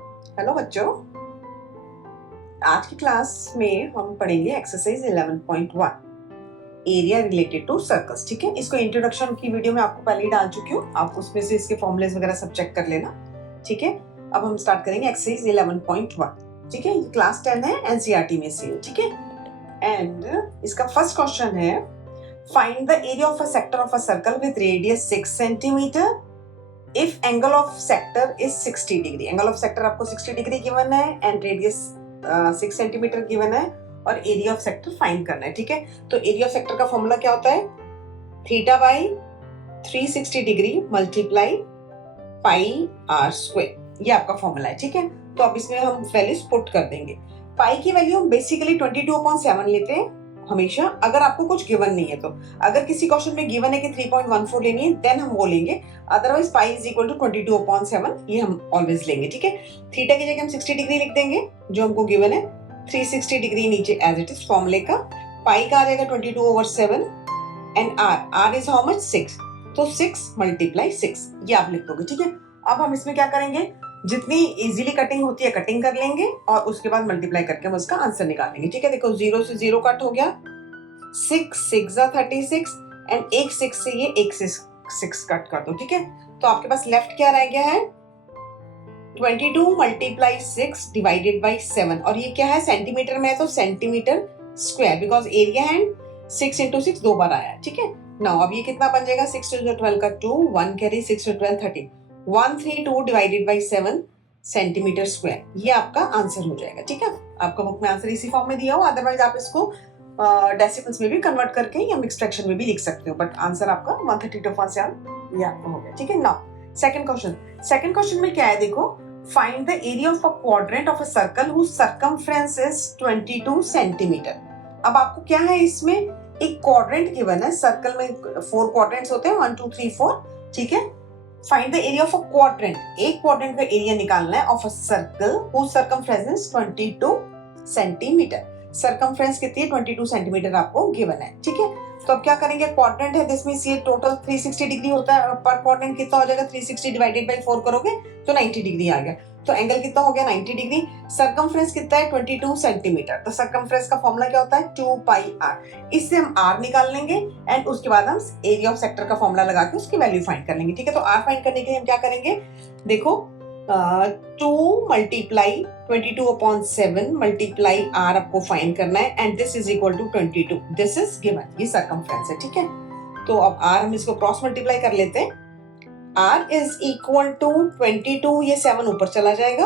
Hello बच्चों, आज की क्लास में हम पढ़ेंगे exercise 11.1 area related to circles. ठीक है, इसको इंट्रोडक्शन की वीडियो में आपको पहले ही डाल चुकी हूँ, आप उसमें से इसके फॉर्मूलेस वगैरह सब चेक कर लेना। ठीक है, अब हम स्टार्ट करेंगे एक्सरसाइज 11.1। ठीक है, ये क्लास 10 है, एनसीईआरटी में से। ठीक है, एंड इसका फर्स्ट क्वेश्चन है, find the area of a sector of a circle with radius 6 centimetre if angle of sector is 60 degree. Angle of sector आपको 60 डिग्री गिवन है एंड रेडियस 6 सेंटीमीटर गिवन है और एरिया ऑफ सेक्टर फाइंड करना है। ठीक है, तो area of sector का फॉर्मूला क्या होता है? Theta by 360 degree multiply pi are square, ये आपका फॉर्मूला है। ठीक है, तो अब इसमें हम वैल्यूज पुट कर देंगे। पाई की वैल्यू हम बेसिकली 22/7 लेते हैं हमेशा, अगर आपको कुछ गिवन नहीं है तो। अगर किसी क्वेश्चन में गिवन है कि 3.14 लेनी है देन हम वो लेंगे, otherwise pi is equal to 22/7 ये हम ऑलवेज लेंगे। ठीक है, थीटा की जगह हम 60 डिग्री लिख देंगे जो हमको गिवन है, 360 डिग्री नीचे एज इट इज फॉर्मूले का। पाई का आ जाएगा 22/7 and are is how much? 6, तो 6 × 6 ये आप लिख दोगे। ठीक है, अब हम इसमें क्या करेंगे, जितनी इजीली कटिंग होती है कटिंग कर लेंगे और उसके बाद मल्टीप्लाई करके हम उसका आंसर निकालेंगे। ठीक है, देखो 0 से 0 कट हो गया, 6 6 36 एंड एक 6 से ये एक 6 कट कर दो। ठीक है, तो आपके पास लेफ्ट क्या रह गया है? 22 × 6 डिवाइडेड बाई 7, और ये क्या है? सेंटीमीटर में है तो सेंटीमीटर स्क्वायर, बिकॉज एरिया है 6 × 6 दो बार आया। ठीक है, नाउ अब ये कितना बन जाएगा? 6 × 12 का 2, 1 carry, 6 × 12 30, 132 divided by 7 centimetre square, ये आपका आंसर हो जाएगा। ठीक है, आपका बुक में आंसर इसी फॉर्म में दिया हो, अदरवाइज आप इसको डेसिमल्स में भी कन्वर्ट करके या मिक्स फ्रैक्शन में भी लिख सकते हो, बट आंसर आपका 132/7 ये आपका हो गया। ठीक है, नाउ सेकंड क्वेश्चन में क्या है? देखो, find the area of a quadrant of a circle whose circumference is 22 centimetre. अब आपको क्या है, इसमें एक क्वाड्रेंट गिवन है, सर्कल में 4 क्वाड्रेंट्स होते हैं, 1 2 3 4। ठीक है, find the area of a quadrant, एक क्वाड्रेंट का एरिया निकालना है of a circle whose circumference is 22 centimetre. Circumference कितनी है? 22 सेंटीमीटर आपको गिवन है। ठीक है, तो अब क्या करेंगे, क्वाड्रेंट है, दिस मींस ये टोटल 360 डिग्री होता है, पर क्वाड्रेंट कितना हो जाएगा? 360 डिवाइडेड बाई 4 करोगे तो 90 डिग्री आ गया, तो एंगल कितना हो गया? 90 डिग्री। सर्कमफ्रेंस कितना है? 22 सेंटीमीटर, तो सर्कमफ्रेंस का फॉर्मूला क्या होता है? 2 पाई आर। इससे हम आर निकाल लेंगे एंड उसके बाद हम एरिया ऑफ सेक्टर का फॉर्मूला लगा के उसकी वैल्यू फाइंड कर लेंगे। ठीक है, तो आर फाइंड करने के लिए हम क्या करेंगे, देखो 2 × 22/7 मल्टीप्लाई आर आपको फाइंड करना है and this is equal to 22, this is given, ये सर्कमफ्रेंस है। ठीक है, तो अब आर हम इसको क्रॉस मल्टीप्लाई कर लेते हैं, r इज इक्वल टू 22, ये 7 ऊपर चला जाएगा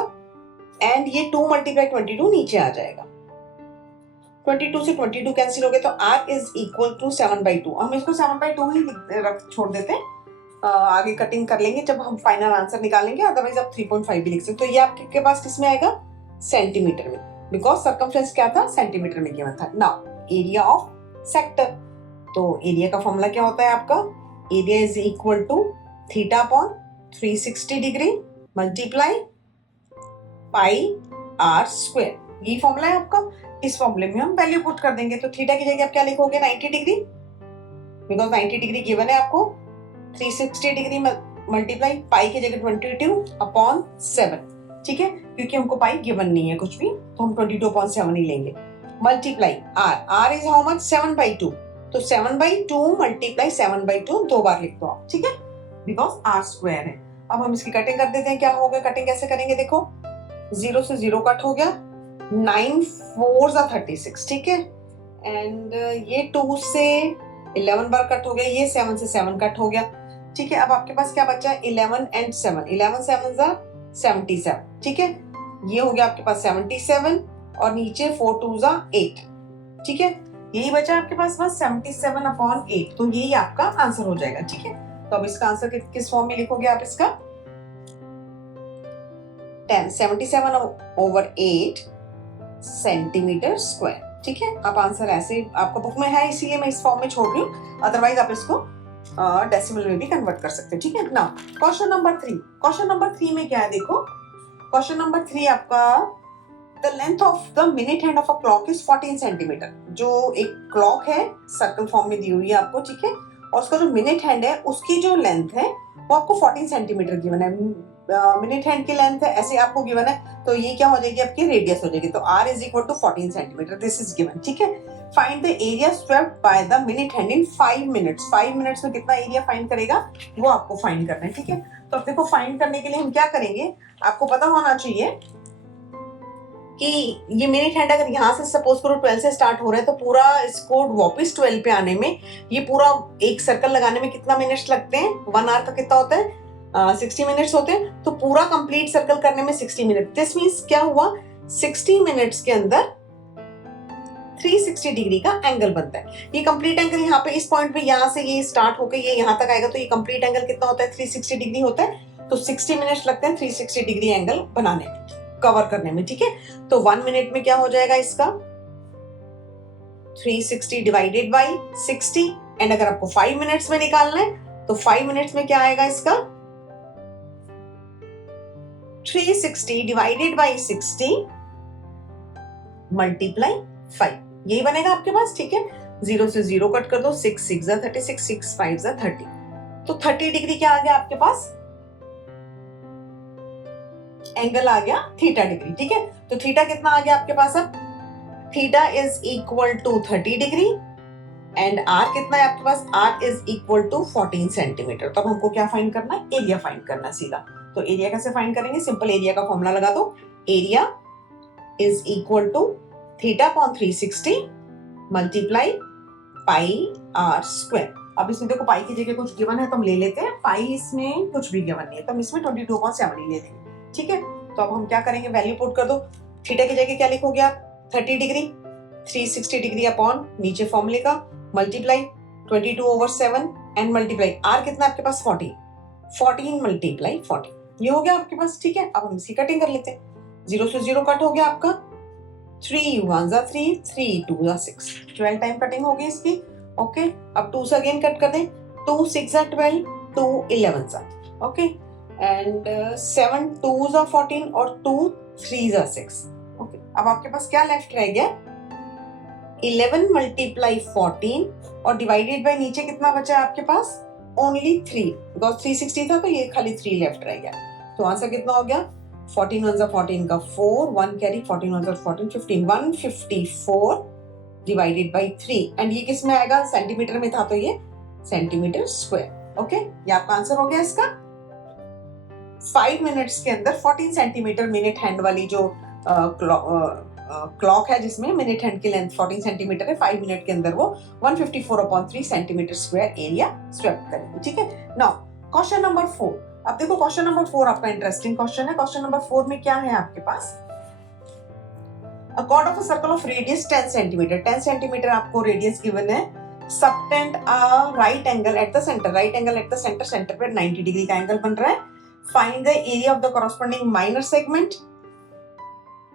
एंड ये 2 × 22 नीचे आ जाएगा, 22 से 22 कैंसिल हो गए, तो r इज इक्वल टू 7/2। हम इसको 7/2 ही रख छोड़ देते हैं, आगे कटिंग कर लेंगे जब हम फाइनल आंसर निकालेंगे, अदरवाइज आप 3.5 भी लिख सकते हो। तो ये आपके पास किस में आएगा? सेंटीमीटर में, बिकॉज सर्कमफ्रेंस क्या था? सेंटीमीटर में गिवन था। नाउ एरिया ऑफ सेक्टर, तो एरिया का फॉर्मूला क्या होता है आपका? Area is equal to theta upon 360 degree multiply pi are square, ये फॉर्मूला है आपका। इस फॉर्मूले में हम वैल्यू पुट कर देंगे, तो थीटा की जगह आप क्या लिखोगे? 90 डिग्री, बिकॉज 90 डिग्री गिवन है आपको, 360 डिग्री मल्टीप्लाई पाई की जगह 22/7। ठीक है, क्योंकि हमको पाई गिवन नहीं है कुछ भी, तो हम 22/7 ही लेंगे, multiply are is how much? 7/2, तो 7/2 मल्टीप्लाई 7/2 दो बार लिख दो आप। ठीक है, बिकॉज आर स्क्वायर है। अब हम इसकी कटिंग कर देते हैं, क्या होगा? कटिंग कैसे करेंगे, देखो 0 से 0 कट हो गया, 9 4 36। ठीक है, एंड ये 2 से 11 बार कट हो गया, ये 7 से 7 कट हो गया। ठीक है, अब आपके पास क्या बचा है? 11 एंड 7, 11 7 77। ठीक है, ये हो गया आपके पास 77 और नीचे 4 2 8। ठीक है, यही बचा आपके पास बस 77/8, तो यही आपका आंसर हो जाएगा। ठीक है, तो अब इसका आंसर किस फॉर्म में लिखोगे आप? इसका 77/8 सेंटीमीटर स्क्वायर। ठीक है, आप आंसर ऐसे आपका बुक में है इसीलिए मैं इस फॉर्म में छोड़ रही हूँ, अदरवाइज आप इसको डेसिमल में भी कन्वर्ट कर सकते हैं। ठीक है, नाउ क्वेश्चन नंबर 3 में क्या है? देखो क्वेश्चन नंबर 3 आपका, the length of the minute hand of a clock is 14 centimetre. जो एक क्लॉक है सर्कल फॉर्म में दी हुई है आपको, ठीक है, और उसका जो मिनट हैंड है उसकी जो लेंथ है वो आपको 14 सेंटीमीटर गिवन है। मिनट हैंड की लेंथ है, ऐसे आपको गिवन है, तो ये क्या हो जाएगी आपकी रेडियस हो जाएगी। तो r is equal to 14 centimetre, this is given, ठीक है। Find the area swept by the minute hand in 5 minutes. 5 minutes में कितना एरिया फाइंड करेगा वो आपको फाइंड करना है, ठीक है। तो अब देखो फाइंड करने के लिए हम क्या करेंगे, आपको पता होना चाहिए कि ये मिनट हैंड अगर यहाँ से सपोज करो 12 से स्टार्ट हो रहा है, तो पूरा इसको वापस 12 पे आने में, ये पूरा एक सर्कल लगाने में कितना मिनट्स लगते हैं, 1 आवर का कितना होता है 60 मिनट्स होते हैं। तो पूरा कंप्लीट सर्कल करने में 60 मिनट, दिस मींस क्या हुआ 60 मिनट्स के अंदर 360 डिग्री का एंगल बनता है। ये कंप्लीट एंगल यहाँ पे इस पॉइंट पे यहाँ से ये स्टार्ट होकर ये यहाँ तक आएगा, तो ये कंप्लीट एंगल कितना होता है 360 डिग्री होता है। तो 60 मिनट्स लगते हैं 360 डिग्री एंगल बनाने में, कवर करने में, ठीक है। तो 1 मिनट में क्या हो जाएगा इसका 360 डिवाइडेड बाई 60, एंड अगर आपको 5 मिनट्स में निकालना है तो 5 मिनट्स में क्या आएगा इसका 360 डिवाइडेड बाई 60 मल्टीप्लाई 5, यही बनेगा आपके पास, ठीक है। 0 से 0 कट कर दो, 6 6 36, 6 5 30, तो 30 डिग्री क्या आ गया आपके पास, एंगल आ गया थीटा डिग्री, ठीक है। तो थीटा कितना आ गया आपके पास, अब theta is equal to 30 degree, and R कितना है आपके पास, R is equal to 14 centimetre. तो अब हमको क्या फाइंड करना है, एरिया फाइंड करना है सीधा। तो एरिया कैसे फाइंड करेंगे, सिंपल एरिया का फॉर्मूला लगा दो, area is equal to theta upon 360 multiply pi are square. अब इसमें देखो पाई की जगह कुछ गिवन है तो हम ले लेते हैं, पाई इसमें कुछ भी गिवन नहीं है तो हम इसमें 22.7 ले लेंगे, ठीक है। तो अब हम क्या करेंगे, वैल्यू पुट कर दो, थीटा की जगह क्या लिखोगे आप 30 डिग्री, 360 डिग्री अपॉन नीचे फॉर्मूले का मल्टीप्लाई 22/7 एंड मल्टीप्लाई आर कितना आपके पास 14 मल्टीप्लाई 40, ये हो गया आपके पास, ठीक है। अब हम इसकी कटिंग कर लेते हैं, 0 से 0 कट हो गया आपका, 3 1 3, 3 2 6, 12 टाइम कटिंग होगी इसकी, ओके। अब 2 से अगेन कट कर दें, 2 6 12, 2 11, ओके, एंड 7 2 14 और 2 3 6, ओके। अब आपके पास क्या लेफ्ट रह गया 11 मल्टीप्लाई 14 और डिवाइडेड बाय नीचे कितना बचा है आपके पास ओनली 3, बिकॉज 360 था तो ये खाली 3 लेफ्ट रह गया। तो आंसर कितना हो गया 14 1 14 का 4, 1 कैरी 14 1 14 15, 154 डिवाइडेड बाय 3, एंड ये किस में आएगा, सेंटीमीटर में था तो ये सेंटीमीटर स्क्वायर, ओके। ये आपका आंसर हो गया इसका। 5 मिनट्स के अंदर 14 सेंटीमीटर मिनट हैंड वाली जो क्लॉक है जिसमें मिनट हैंड की लेंथ 14 सेंटीमीटर है, 5 मिनट के अंदर वो 154/3 सेंटीमीटर स्क्वायर एरिया स्वेप्ट करेगी, ठीक है। नाउ क्वेश्चन नंबर 4, अब देखो क्वेश्चन नंबर 4 आपका इंटरेस्टिंग क्वेश्चन है। क्वेश्चन नंबर 4 में क्या है आपके पास, a chord of a circle of radius 10 centimetre, 10 centimetre आपको रेडियस गिवन है, subtend a right angle at the centre, right angle at the centre, centre पे 90 डिग्री का एंगल बन रहा है। Find the area of the corresponding minor segment,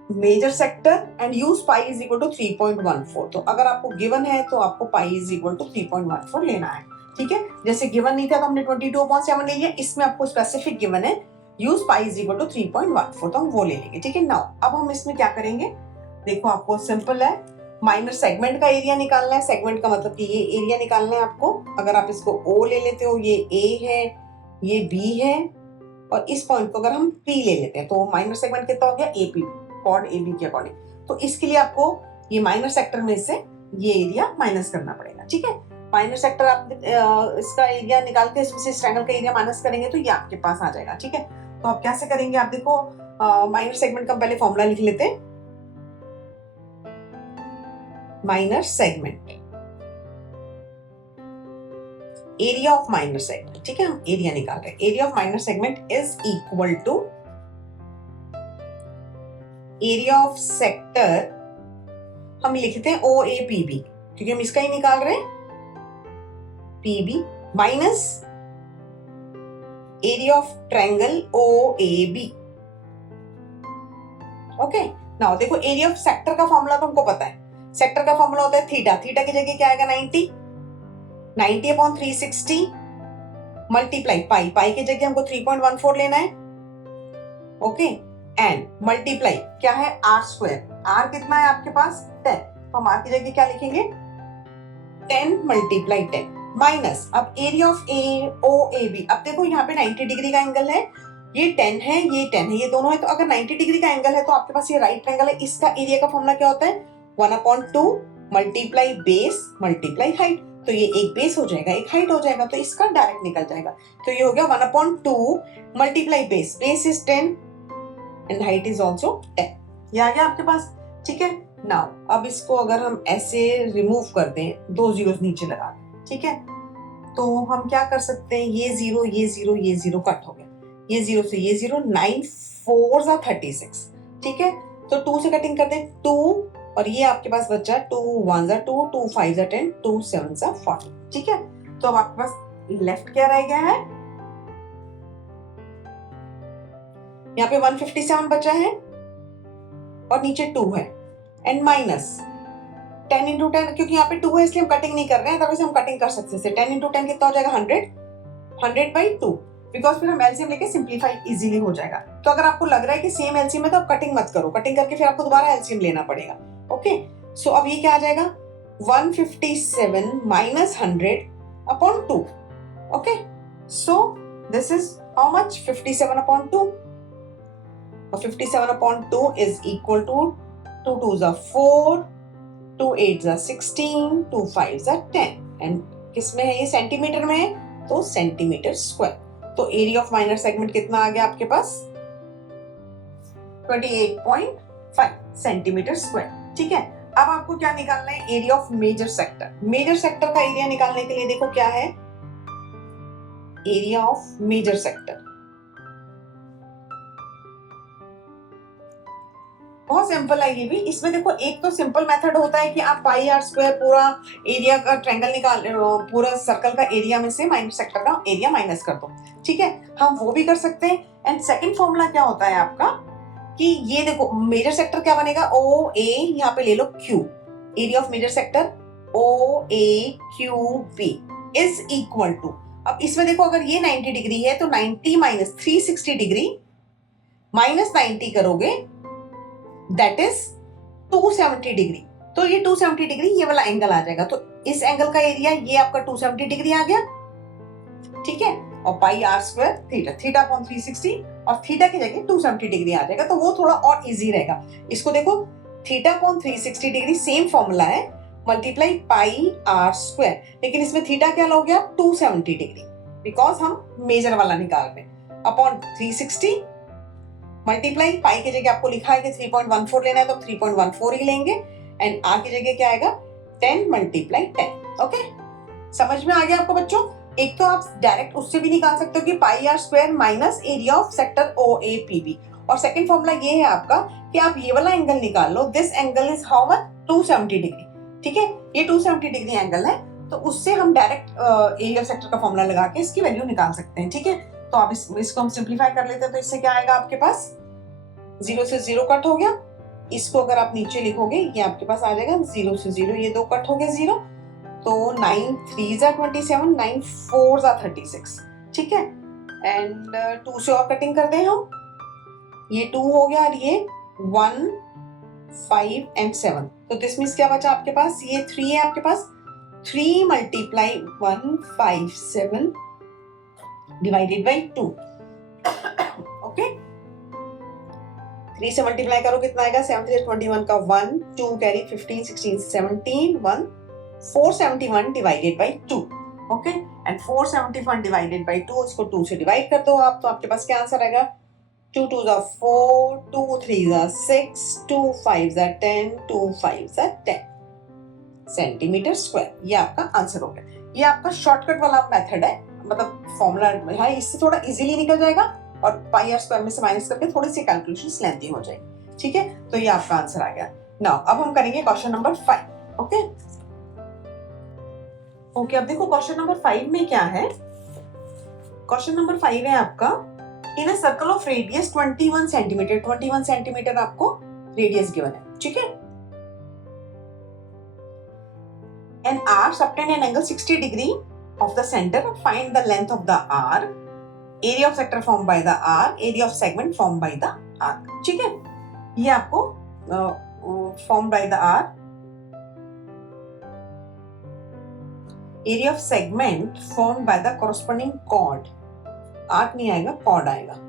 major sector and use pi is equal to 3.14। तो अगर आपको given है तो आपको पाई इज इक्वल टू 3.14 लेना है, ठीक है। जैसे गिवन नहीं था तो हमने 22/7 ले लिया, इसमें आपको स्पेसिफिक गिवन है use pi is equal to 3.14, तो हम वो ले लेंगे, ठीक है। नाउ अब हम इसमें क्या करेंगे, देखो आपको सिंपल है, माइनर सेगमेंट का एरिया निकालना है, सेगमेंट का मतलब कि ये एरिया निकालना है आपको। अगर आप इसको ओ ले लेते हो, ये ए है, ये बी है, और इस पॉइंट को अगर हम पी ले लेते हैं तो माइनर सेगमेंट कितना हो गया एपी, कॉर्ड एबी के अकॉर्डिंग। तो इसके लिए आपको ये माइनर सेक्टर में से ये एरिया माइनस करना पड़ेगा, ठीक है। माइनर सेक्टर आप इसका एरिया निकाल के इसमें से इस ट्रायंगल का एरिया माइनस करेंगे तो ये आपके पास आ जाएगा, ठीक है। तो आप कैसे करेंगे, आप देखो माइनर सेगमेंट का पहले फॉर्मूला लिख लेते हैं, minor segment area of minor segment, ठीक है, हम एरिया निकाल रहे हैं। Area of minor segment is equal to area of sector, हम लिखते हैं ओ ए पी बी, क्योंकि हम इसका ही निकाल रहे हैं, P B minus area of triangle O A B, okay. Now देखो एरिया ऑफ सेक्टर का फॉर्मूला तो हमको पता है, सेक्टर का फॉर्मूला होता है थीटा, थीटा की जगह क्या आएगा 90/360 मल्टीप्लाई पाई, पाई की जगह हमको 3.14 लेना है, ओके, एंड मल्टीप्लाई क्या है आर स्क्वायर, आर कितना है आपके पास 10, तो हम आर की जगह क्या लिखेंगे 10 मल्टीप्लाई 10 माइनस, अब area of A O A B, अब देखो यहाँ पे 90 डिग्री का एंगल है ये 10 है, ये 10 है, ये दोनों है, तो अगर 90 डिग्री का एंगल है तो आपके पास ये राइट ट्रायंगल है। इसका एरिया का फॉर्मूला क्या होता है? 1/2 मल्टीप्लाई बेस मल्टीप्लाई हाइट। तो ये एक बेस हो जाएगा, एक हाइट हो जाएगा, तो इसका डायरेक्ट निकल जाएगा। तो ये हो गया 1/2 multiply base, base is 10 and height is also 10। ये आ गया आपके पास, ठीक है। नाउ अब इसको अगर हम ऐसे रिमूव कर दें, 2 जीरोस नीचे लगा दें, ठीक है, तो हम क्या कर सकते हैं? ये जीरो, ये जीरो, ये जीरो कट हो गया, ये जीरो से ये जीरो, 9 4 36, ठीक है। तो 2 से कटिंग कर दें, 2, और ये आपके पास बचा 2 1 2, 2 5 10, 2 7 40, ठीक है। तो अब आपके पास लेफ्ट क्या रह गया है? यहाँ पे 157 बचा है और नीचे 2 है, एंड माइनस 10 इंटू 10, क्योंकि यहाँ पे 2 है इसलिए हम कटिंग नहीं कर रहे हैं, तभी हम कटिंग कर सकते थे। 10 इंटू 10 कितना हो जाएगा? 100/2, बिकॉज फिर हम एलसीएम लेके सिंप्लीफाई इजीली हो जाएगा। तो अगर आपको लग रहा है कि सेम एलसीएम है तो आप कटिंग मत करो, कटिंग करके फिर आपको दोबारा एलसीएम लेना पड़ेगा। ओके, सो अब ये क्या आ जाएगा? 157 minus 100/2। Okay, so this is how much? 57/2, और 57/2 is equal to 2 2s are 4, 2 8s are 16, 2 5s are 10, and किसमें है? ये सेंटीमीटर में है, तो सेंटीमीटर स्क्वायर। तो एरिया ऑफ माइनर सेगमेंट कितना आ गया आपके पास? 28.5 सेंटीमीटर स्क्वायर, ठीक है। अब आपको क्या निकालना है? Area of major sector. Major sector का एरिया निकालने के लिए देखो क्या है? एरिया ऑफ मेजर सेक्टर बहुत सिंपल है ये भी। इसमें देखो, एक तो सिंपल मेथड होता है कि आप पाई आर स्क्वायर पूरा एरिया का ट्रायंगल निकाल, पूरा सर्कल का एरिया में से माइनस सेक्टर का एरिया माइनस कर दो, ठीक है, हम वो भी कर सकते हैं। एंड सेकंड फॉर्मूला क्या होता है आपका कि ये देखो, मेजर सेक्टर क्या बनेगा? ओ ए, यहाँ पे ले लो Q, area of major sector O A Q B is equal to, अब इसमें देखो अगर ये 90 डिग्री है तो 90 माइनस 360 डिग्री माइनस 90 करोगे, दैट इज 270 डिग्री। तो ये 270 डिग्री ये वाला एंगल आ जाएगा। तो इस एंगल का एरिया ये आपका 270 डिग्री आ गया, ठीक है। और pi are square theta, theta upon 360, और थीटा की जगह 270 डिग्री आ जाएगा, तो वो थोड़ा और इजी रहेगा। इसको देखो, theta upon 360 degree same formula है, मल्टीप्लाई पाई आर स्क्वायर, लेकिन इसमें थीटा क्या हो गया? 270 डिग्री, बिकॉज हम मेजर वाला निकाल रहे हैं, अपॉन 360 मल्टीप्लाई पाई की जगह आपको लिखा है कि 3.14 लेना है तो 3.14 ही लेंगे, एंड आर की जगह क्या आएगा? 10 मल्टीप्लाई 10। ओके, समझ में आ गया आपको बच्चों? एक तो आप डायरेक्ट उससे भी निकाल सकते हो कि pi are square minus area of sector O A P B, और सेकंड फॉर्मूला ये है आपका कि आप ये वाला एंगल निकाल लो, this angle is how much? 270 degree, ठीक है। ये 270 डिग्री एंगल है, तो उससे हम डायरेक्ट एरिया ऑफ सेक्टर का फॉर्मूला लगा के इसकी वैल्यू निकाल सकते हैं, ठीक है। तो आप इसको हम सिंप्लीफाई कर लेते हैं, तो इससे क्या आएगा आपके पास? 0 से 0 कट हो गया, इसको अगर आप नीचे लिखोगे ये आपके पास आ जाएगा 0 से 0, ये 2 कट हो गया 0, तो 9 3s are 27, 9 4s are 36, ठीक है। एंड 2 से और कटिंग कर दें हम, ये 2 हो गया और ये 1 5 and 7, तो दिस मींस क्या बचा आपके पास? ये 3 है आपके पास, 3 मल्टीप्लाई 157 डिवाइडेड बाई 2। ओके, 3 से मल्टीप्लाई करो कितना आएगा? 7 3 21 का 1, 2 carry 15 16 17 1 471 divided by 2। Okay, and 471 divided by 2, इसको 2 से डिवाइड कर दो आप, तो आपके पास क्या आंसर आएगा? 2 2s are 4, 2 3s are 6, 2 5s are 10, 2 5s are 10 centimetre square. ये आपका आंसर हो गया। ये आपका शॉर्टकट वाला मेथड है, मतलब फॉर्मूला है, इससे थोड़ा इजीली निकल जाएगा, और पाई आर स्क्वायर में से माइनस करके थोड़ी सी कैलकुलेशंस लेंथी हो जाएगी, ठीक है। तो ये आपका आंसर आ गया। नाउ अब हम करेंगे क्वेश्चन नंबर 5। ओके ओके, अब देखो क्वेश्चन नंबर 5 में क्या है? क्वेश्चन नंबर 5 है आपका, in a circle of radius 21 centimetre, 21 centimetre आपको रेडियस गिवन है, ठीक है। An arc subtend an angle 60 degree of the center, find the length of the arc, area of sector formed by the arc, area of segment formed by the arc, ठीक है। ये आपको formed by the arc, area of segment formed by the corresponding chord, arc नहीं आएगा, chord आएगा,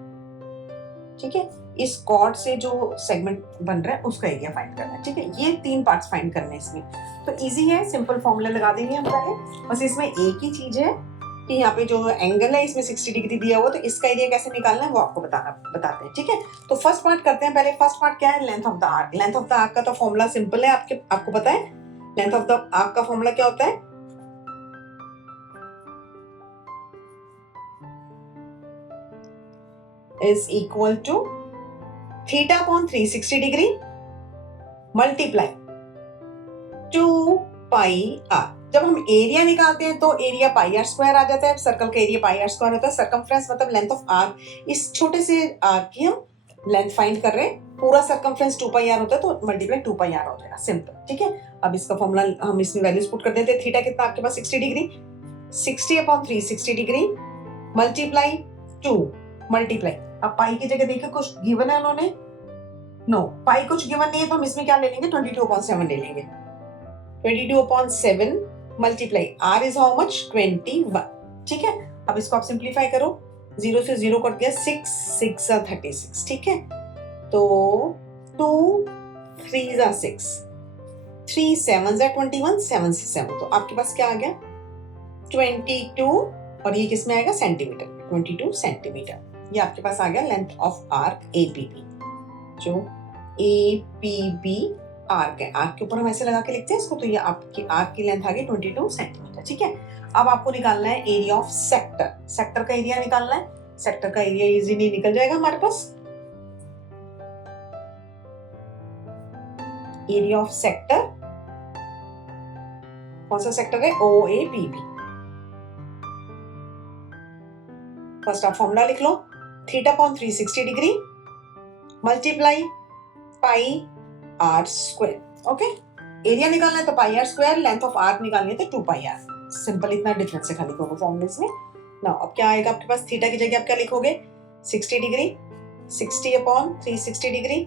ठीक है। इस कॉर्ड से जो सेगमेंट बन रहा है उसका एरिया फाइंड करना है, ठीक है। ये 3 पार्ट्स फाइंड करने हैं इसमें, तो इजी है, सिंपल फॉर्मूला लगा देंगे हम पहले। बस इसमें एक ही चीज है कि यहाँ पे जो एंगल है इसमें 60 डिग्री दिया हुआ, तो इसका एरिया कैसे निकालना है वो आपको बताते हैं, ठीक है। तो फर्स्ट पार्ट करते हैं पहले। फर्स्ट पार्ट क्या है? Length of the arc. Length of the arc का तो फॉर्मूला सिंपल है, आपको पता है। लेंथ ऑफ द आर्क का फॉर्मूला क्या होता है? Is equal to theta upon 360 degree multiply 2 pi R. जब हम एरिया निकालते हैं तो एरिया पाई आर स्क्वायर आ जाता है। सर्कल का एरिया पाई आर स्क्वायर होता है। सर्कमफ्रेंस मतलब लेंथ ऑफ आर्क। इस छोटे से आर्क की हम लेंथ फाइंड कर रहे हैं। पूरा सर्कमफ्रेंस 2 पाई आर होता है, तो मल्टीप्लाई 2 पाई आर हो जाएगा, सिंपल, ठीक है। अब इसका फॉर्मूला हम इसमें वैल्यूज पुट कर देते हैं। थीटा कितना आपके पास? 60 degree. 60 upon 360 degree multiply 2 multiply. अब पाई की जगह देखिए कुछ गिवन है उन्होंने? नो, पाई कुछ गिवन नहीं है, तो हम इसमें क्या ले लेंगे? 22/7 ले लेंगे। 22/7 multiply are is how much? 21, ठीक है। अब इसको आप सिंप्लीफाई करो, 0 से 0 कट गया, 6 6 36, ठीक है। तो 2 3 6, 3 7 21, 7 से 7, तो आपके पास क्या आ गया? 22, और ये किस में आएगा? Centimetre, 22 centimetre. ये आपके पास आ गया लेंथ ऑफ आर्क एपीबी। जो एपीबी आर्क है, आर्क के ऊपर हम ऐसे लगा के लिखते हैं इसको, तो ये आपकी आर्क की लेंथ आ गई 22 सेंटीमीटर, ठीक है। अब आपको निकालना है एरिया ऑफ सेक्टर। सेक्टर का एरिया निकालना है। सेक्टर का एरिया इजीली निकल जाएगा हमारे पास। एरिया ऑफ सेक्टर, कौन सा सेक्टर है? OAPB। फर्स्ट आप फॉर्मूला लिख लो, theta upon 360 degree multiply pi are square, okay. Area निकालना है तो pi are square, length of arc निकालनी है तो 2 पाई आर। सिंपल, इतना डिफरेंस है खाली दोनों फॉर्मूलेस में। नाउ अब क्या आएगा आपके पास? थीटा की जगह आप क्या लिखोगे? 60 degree, 60 upon 360 degree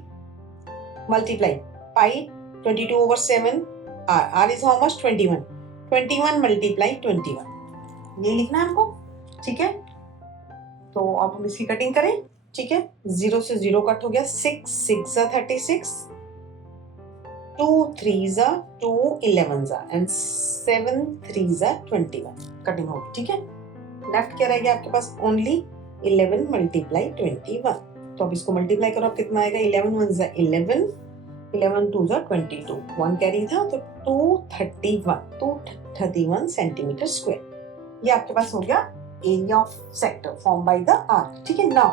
multiply pi 22/7 R. R is how much? 21, 21 multiply 21, ये लिखना है हमको, ठीक है। तो अब हम इसकी कटिंग करें, ठीक है। 0 से 0 कट हो गया, 6 6 36, 2 3 2 11 एंड 7 3 21, कटिंग होगी, ठीक है। लेफ्ट क्या रह गया आपके पास? Only 11 multiply 21। तो अब इसको मल्टीप्लाई करो, अब कितना आएगा? 11 1 11, 11 2 22, 1 कैरी था तो 231 सेंटीमीटर स्क्वायर। ये आपके पास हो गया area of sector form by the arc, ठीक है। Now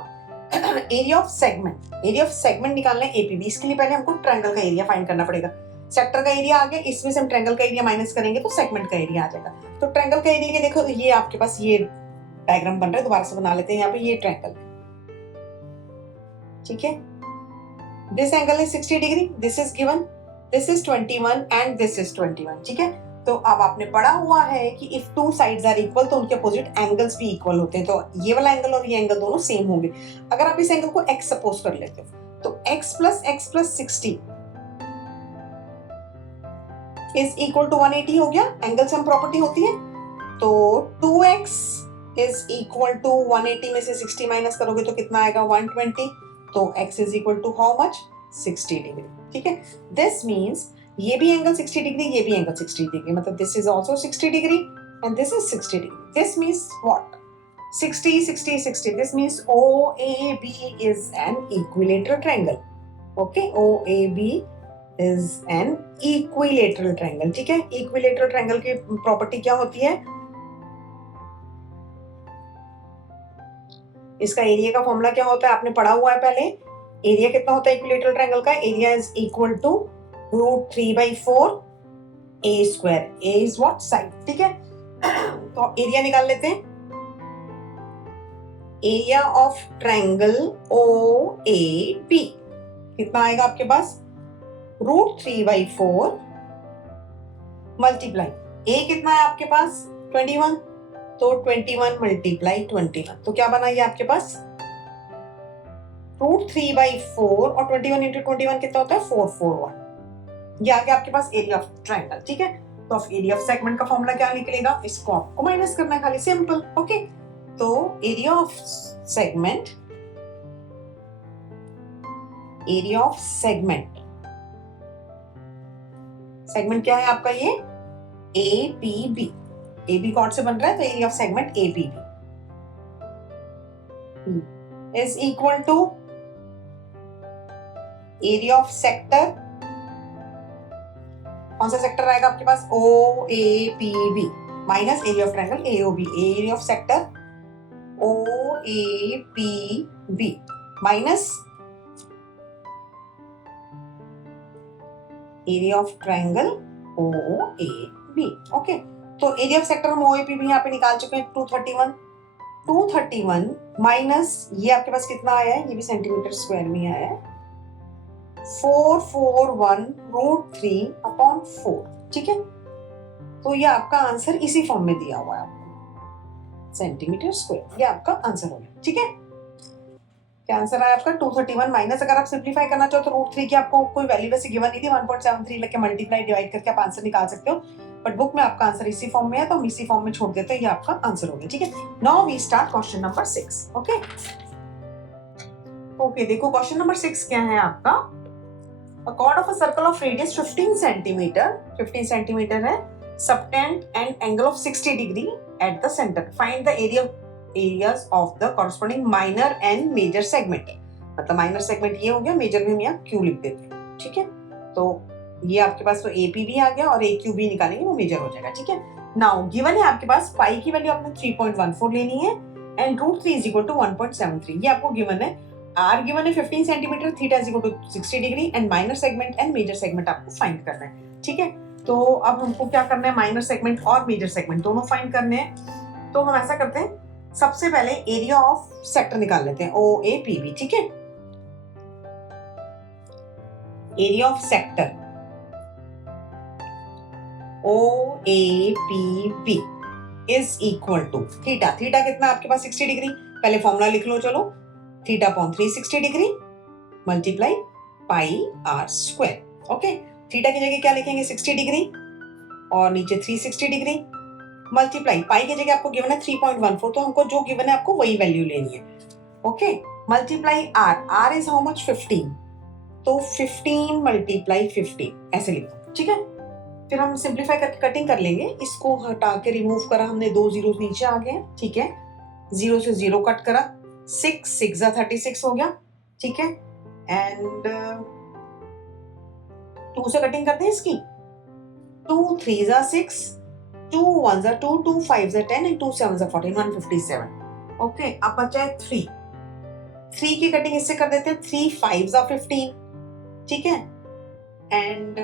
area of segment. Area of segment निकालना है एपीबी। इसके लिए पहले हमको ट्रायंगल का एरिया फाइंड करना पड़ेगा। सेक्टर का एरिया आ गया, इसमें से हम ट्रायंगल का एरिया माइनस करेंगे तो सेगमेंट का एरिया आ जाएगा। तो ट्रायंगल का एरिया देखो, ये आपके पास ये डायग्राम बन रहा है, दोबारा से बना लेते हैं। यहाँ पे ये ट्रायंगल, ठीक है। This angle is 60 degree, this is given, this is 21 and this is 21, ठीक है। तो अब आपने पढ़ा हुआ है कि if two sides are equal तो उनके अपोजिट एंगल्स भी इक्वल होते हैं। तो ये वाला एंगल और ये एंगल दोनों सेम होंगे। अगर आप इस एंगल को x सपोज कर लेते हो तो x plus 60 is equal to 180 हो गया। एंगल सम प्रॉपर्टी होती है, तो 2x इज इक्वल टू 180 में से 60 माइनस करोगे तो कितना आएगा? 120। तो x is equal to how much? 60 degree, ठीक है। दिस मीन्स ये भी एंगल 60 डिग्री, ये भी एंगल 60 डिग्री, मतलब this is also 60 degree and this is 60 degree. This means what? 60 60 60। This means OAB is an equilateral triangle, okay। OAB is an equilateral triangle, ठीक है। equilateral triangle की property क्या होती है? इसका एरिया का फॉर्मूला क्या होता है? आपने पढ़ा हुआ है पहले। एरिया कितना होता है इक्विलेटरल ट्रायंगल का? Area is equal to √3/4 a square. a is what? Side, ठीक है। तो एरिया निकाल लेते हैं। एरिया ऑफ ट्रायंगल OAB कितना आएगा आपके पास? √3/4 मल्टीप्लाई a कितना है आपके पास? 21, तो 21 मल्टीप्लाई 21, तो क्या बना ये आपके पास? √3/4 और 21 इंटू 21 कितना होता है? 441। ये आ गया आपके पास एरिया ऑफ ट्रायंगल, ठीक है। तो ऑफ एरिया ऑफ सेगमेंट का फॉर्मूला क्या निकलेगा? इसको आपको माइनस करना है खाली, सिंपल, ओके। तो area of segment area of segment, segment क्या है आपका ये APB, AB कॉर्ड से बन रहा है तो area of segment APB is equal to area of sector, कौन सा सेक्टर आएगा आपके पास OAPB minus area of triangle AOB, area of sector OAPB minus area of triangle OAB। Okay, तो एरिया ऑफ सेक्टर हम OAPB यहाँ पे निकाल चुके हैं 231 माइनस ये आपके पास कितना आया है, ये भी सेंटीमीटर स्क्वायर में आया है 441√3/4। ठीक है, तो ये आपका आंसर इसी फॉर्म में दिया हुआ है आपको सेंटीमीटर स्क्वायर, ये आपका आंसर हो गया। ठीक है, क्या आंसर आया आपका 231 माइनस, अगर आप सिंपलीफाई करना चाहो तो √3 की आपको कोई वैल्यू वैसे गिवन नहीं थी, 1.73 लेके मल्टीप्लाई डिवाइड करके आप आंसर निकाल सकते हो, बट बुक में आपका आंसर इसी फॉर्म में है तो हम इसी फॉर्म में छोड़ देते हैं, ये आपका आंसर हो गया। ठीक है, now we start question number 6। Okay, देखो क्वेश्चन नंबर 6 क्या है आपका, a chord of a circle of radius 15 centimeter है, subtend and angle of 60 degree at the center, find the areas of the corresponding minor and major segment। मतलब minor segment ये हो गया, major में हम यहाँ Q लिख देते हैं। ठीक है, तो ये आपके पास तो APB आ गया और AQB निकालेंगे वो मेजर हो जाएगा। ठीक है, नाउ गिवन है आपके पास पाई की वैल्यू आपने 3.14 लेनी है एंड √3 इज इक्वल टू 1.73, ये आपको गिवन है। R गिवन है 15 centimetre, theta is equal to 60 degree and minor segment and major segment आपको फाइंड करना है। ठीक है, तो अब हमको क्या करना है, माइनर सेगमेंट और मेजर सेगमेंट दोनों फाइंड करने हैं। तो हम ऐसा करते हैं, सबसे पहले एरिया ऑफ सेक्टर निकाल लेते हैं OAPB। ठीक है, area of sector OAPB is equal to theta, theta कितना आपके पास 60 डिग्री, पहले फॉर्मूला लिख लो, चलो theta upon 360 degree multiply pi are square. Okay, theta की जगह क्या लिखेंगे 60 डिग्री और नीचे 360 डिग्री मल्टीप्लाई पाई की जगह आपको गिवन है 3.14, तो हमको जो गिवन है आपको वही वैल्यू लेनी है। Okay, multiply R, R is how much 15, तो 15 मल्टीप्लाई 15 ऐसे लिखो। ठीक है, फिर हम सिंप्लीफाई करके कटिंग कर लेंगे, इसको हटा के रिमूव करा हमने, 2 जीरो नीचे आ गए। ठीक है, 0 से 0 कट करा, 6 6 36 हो गया। ठीक है, एंड 2 से कटिंग करते हैं इसकी, 2 3 6, 2 1 2, 2 5 10 एंड 2 7 14, 157। ओके, अब बचा है 3 की कटिंग इससे कर देते हैं, 3 5 15। ठीक है, एंड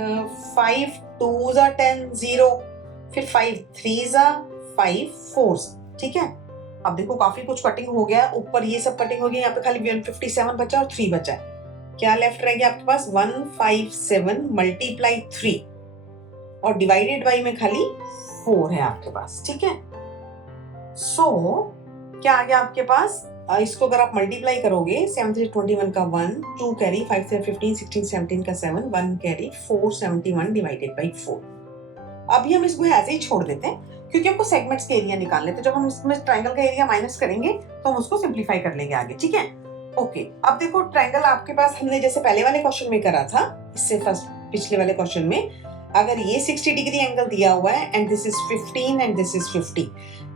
5 2 10 0, फिर 5 3 5 4। ठीक है, अब देखो काफी कुछ कटिंग हो गया, ऊपर ये सब कटिंग हो गई, यहाँ पे खाली 157 बचा और 3 बचा है, क्या लेफ्ट रह गया आपके पास 157 मल्टीप्लाई 3 और डिवाइडेड बाई में खाली 4 है आपके पास। ठीक है, सो क्या आ गया आपके पास, इसको अगर आप मल्टीप्लाई करोगे 7 3 21 का 1, 2 कैरी, 5 3 15 16 17 का 7, 1 कैरी, 471 डिवाइडेड बाई 4। अभी हम इसको ऐसे ही छोड़ देते हैं क्योंकि हमको सेगमेंट्स के एरिया निकालने, तो जब हम इसमें ट्रायंगल का एरिया माइनस करेंगे तो हम उसको सिंप्लीफाई कर लेंगे आगे। ठीक है, ओके, अब देखो ट्रायंगल आपके पास हमने जैसे पहले वाले क्वेश्चन में करा था, इससे फर्स्ट पिछले वाले क्वेश्चन में, अगर ये 60 डिग्री एंगल दिया हुआ है and this is 15 and this is 50,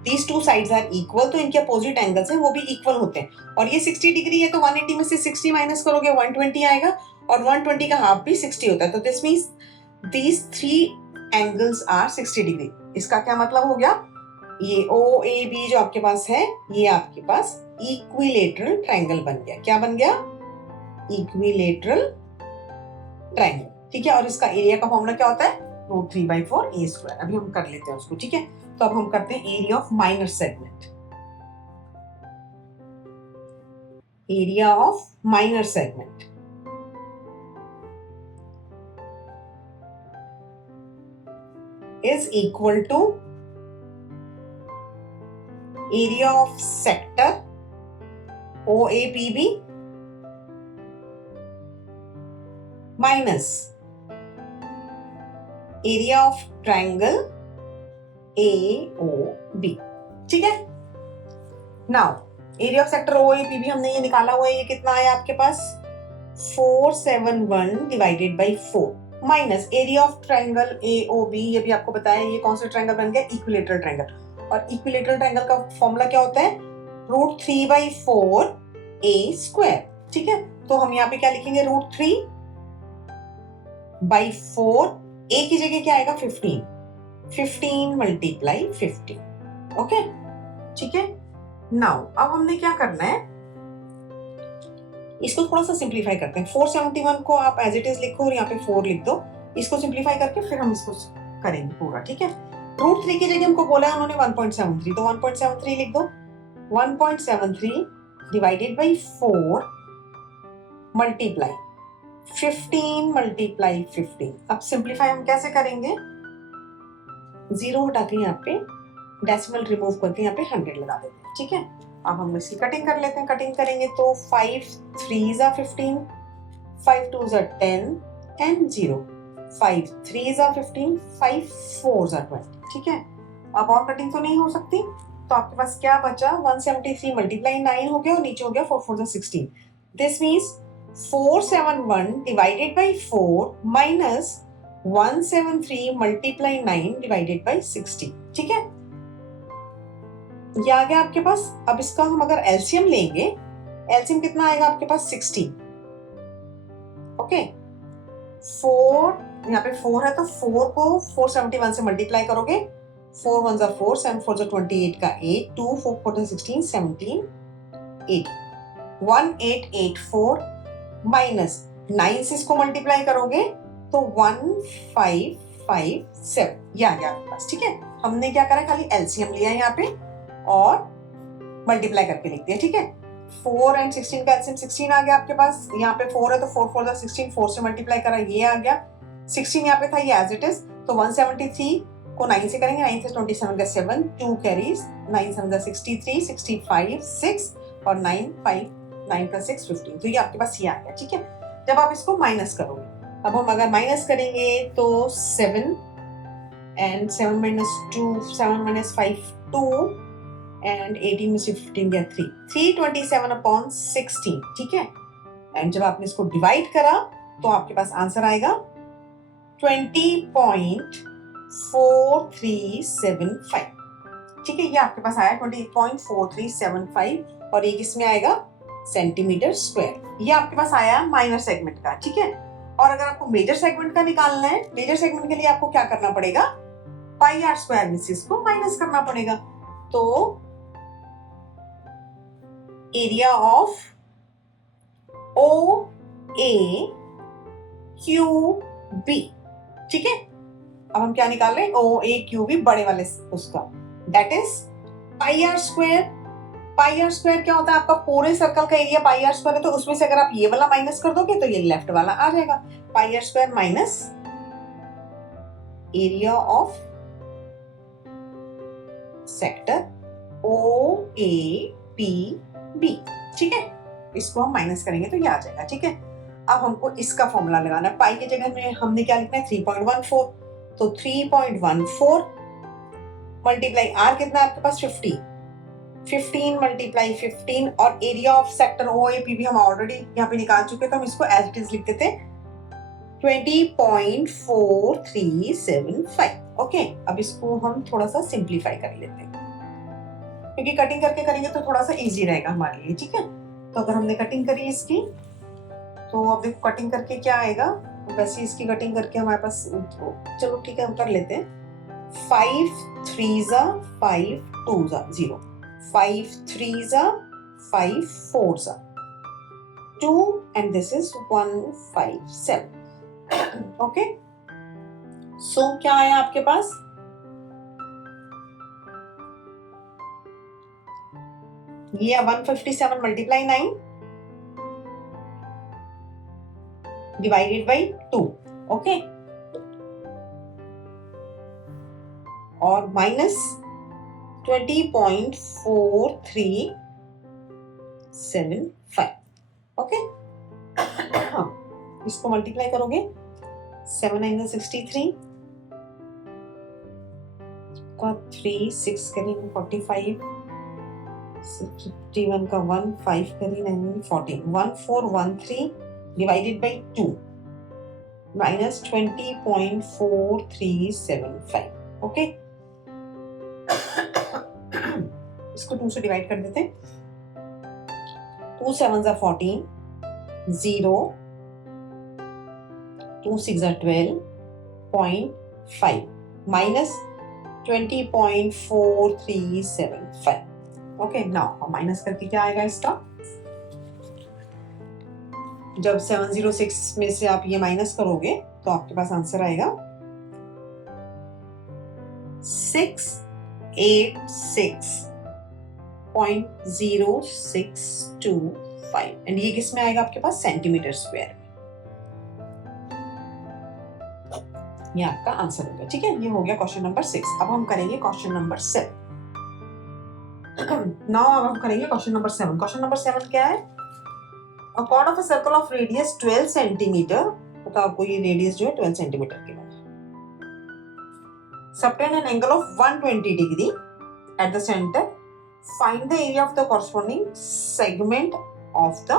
these two sides are equal, तो इनके अपोजिट एंगल्स हैं वो भी इक्वल होते हैं, और ये 60 डिग्री है तो 180 में से 60 माइनस करोगे 120 आएगा, और 120 का हाफ भी 60 होता है, तो this means these three angles are 60 degree. इसका क्या मतलब हो गया, ये OAB जो आपके पास है ये आपके पास इक्विलेटरल ट्रायंगल बन गया। क्या बन गया, इक्विलेटरल ट्रायंगल। ठीक है, और इसका एरिया का फॉर्मूला क्या होता है, √3/4 A²। अभी हम कर लेते हैं उसको। ठीक है, तो अब हम करते हैं area of minor segment. Area of minor segment is equal to area of sector OAPB minus area of triangle AOB। ठीक है, now area of sector OAPB हमने ये निकाला हुआ है, ये कितना आया आपके पास 471 divided by 4 minus area of triangle AOB, ये भी आपको बताया ये कौन सा ट्रायंगल बन गया, इक्विलेटरल ट्रायंगल। और इक्विलेटरल ट्रायंगल का फॉर्मूला क्या होता है, √3/4 A²। ठीक है, तो हम यहाँ पे क्या लिखेंगे, √3/4, A की जगह क्या आएगा 15, 15 मल्टीप्लाई 50। ओके, ठीक है। नाउ अब हमने क्या करना है, इसको थोड़ा सा सिंप्लीफाई करते हैं। 471 को आप एज इट इज लिखो और यहाँ पे 4 लिख दो, इसको सिंप्लीफाई करके फिर हम इसको करेंगे पूरा। ठीक है, √3 की जगह हमको बोला है उन्होंने 1.73, तो 1.73 लिख दो। 1.73 डिवाइडेड बाई 4 मल्टीप्लाई 15 मल्टीप्लाई 15। अब सिंप्लीफाई हम कैसे करेंगे, 0 हटा के यहाँ पे डेसिमल रिमूव करके यहाँ पे 100 लगा देते हैं। ठीक है, अब हम इसकी कटिंग कर लेते हैं। कटिंग करेंगे तो 5 3s are 15, 5 2s are 10 and 0, 5 3s are 15, 5 4s are 20। ठीक है, अब और कटिंग तो नहीं हो सकती, तो आपके पास क्या बचा, 173 मल्टीप्लाई 9 हो गया और नीचे हो गया 4 4 16। This means 471 divided by 4 minus 173 multiply 9 divided by 60। ठीक है, ये आ गया आपके पास। अब इसका हम अगर एलसीएम लेंगे, एलसीएम कितना आएगा आपके पास, 60। ओके, 4 यहाँ पे 4 है तो 4 को 471 से मल्टीप्लाई करोगे, 4 1s are 4, 7 4s are 28 का 8, 2 4 4 16 17 8, 1884 माइनस 9 से इसको मल्टीप्लाई करोगे तो 1557, ये आ गया आपके पास। ठीक है, हमने क्या करा, खाली एलसीएम लिया यहाँ पे और मल्टीप्लाई करके लिख दिया। ठीक है, 4 and 16 का एलसीएम 16 आ गया आपके पास। यहाँ पे 4 है तो 4 4 16, 4 से मल्टीप्लाई करा, ये आ गया। 16 यहाँ पे था, ये एज इट इज, तो 173 को 9 से करेंगे, 9 से 27 का 7, 2 कैरीज, 9 7 63, 65 6 और 9 5 9 + 6 15, तो ये आपके पास ये आ गया। ठीक है, जब आप इसको माइनस करोगे, अब हम अगर माइनस करेंगे तो 7 and 7 minus 2, 7 minus 5 2 and 18 में से 15 गया 3, 327/16। ठीक है, एंड जब आपने इसको डिवाइड करा तो आपके पास आंसर आएगा 20.4375। ठीक है, ये आपके पास आया 20.4375 और ये किसमें आएगा, सेंटीमीटर स्क्वायर। ये आपके पास आया माइनर सेगमेंट का। ठीक है, और अगर आपको मेजर सेगमेंट का निकालना है, मेजर सेगमेंट के लिए आपको क्या करना पड़ेगा, πr² में से इसको माइनस करना पड़ेगा। तो एरिया ऑफ OAQB। ठीक है, अब हम क्या निकाल रहे हैं, OAQB बड़े वाले उसका, दैट इज πr²। πr² क्या होता है, आपका पूरे सर्कल का एरिया πr² है, तो उसमें से अगर आप ये वाला माइनस कर दोगे तो ये लेफ्ट वाला आ जाएगा, πr² minus area of sector OAPB। ठीक है, इसको हम माइनस करेंगे तो ये आ जाएगा। ठीक है, अब हमको इसका फॉर्मूला लगाना है। पाई की जगह में हमने क्या लिखना है, 3.14, तो 3.14 मल्टीप्लाई आर कितना है आपके पास, 50, 15 मल्टीप्लाई 15 और एरिया ऑफ सेक्टर OAPB हम ऑलरेडी यहाँ पे निकाल चुके, तो हम इसको एज इट इज लिख देते हैं 20.4375। ओके, अब इसको हम थोड़ा सा सिंप्लीफाई कर लेते हैं, क्योंकि कटिंग करके करेंगे तो थोड़ा सा इजी रहेगा हमारे लिए। ठीक है, तो अगर हमने कटिंग करी इसकी, तो अब देखो कटिंग करके क्या आएगा, वैसे इसकी कटिंग करके हमारे पास, चलो ठीक है हम कर लेते हैं। 5 3s are 5 2s are 0, 5 3s are 5 4s are 2 and this is 157। Okay, सो क्या आया आपके पास, ये 157 मल्टीप्लाई 9 डिवाइडेड बाई 2। ओके, और माइनस 20.4375। ओके, इसको मल्टीप्लाई करोगे, 7 9 63 का 3 6 करेंगे 45, 51 का 1 5 करी 9 14, 1413 divided by 2 minus 20.4375. ओके, इसको 2 से डिवाइड कर देते हैं. 2 7s are 14, 0, 2 6 are 12.5 minus 20.4375. Okay, now हम माइनस करके क्या आएगा इसका, जब 706 में से आप ये माइनस करोगे तो आपके पास आंसर आएगा 686.0625 एंड ये किस में आएगा आपके पास, सेंटीमीटर स्क्वायर. ये आपका आंसर होगा. ठीक है, ये हो गया क्वेश्चन नंबर 6. अब हम करेंगे क्वेश्चन नंबर 7. नाउ अब हम करेंगे क्वेश्चन नंबर 7. क्वेश्चन नंबर 7 क्या है, a chord of a circle of radius 12 centimetre, मतलब आपको ये रेडियस जो है 12 सेंटीमीटर की है, subtend an angle of 120 degree at the center, find the area of the corresponding segment of the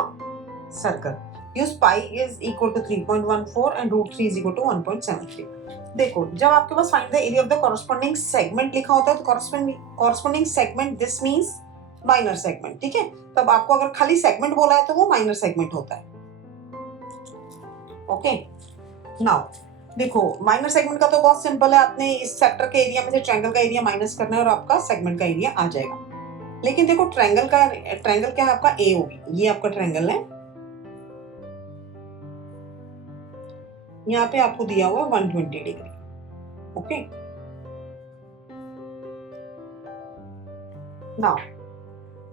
circle, use pi is equal to 3.14 and root 3 is equal to 1.73. देखो, जब आपके पास find the area of the corresponding segment लिखा होता है तो corresponding segment this means minor segment. ठीक है, तब आपको अगर खाली सेगमेंट बोला है तो वो माइनर सेगमेंट होता है. ओके, नाउ देखो, माइनर सेगमेंट का तो बहुत सिंपल है, आपने इस सेक्टर के एरिया में से ट्रायंगल का एरिया माइनस करना है और आपका सेगमेंट का एरिया आ जाएगा. लेकिन देखो, ट्रायंगल क्या है आपका, AOB. ये आपका ट्रायंगल है, यहाँ पे आपको दिया हुआ 120 डिग्री. ओके, नाउ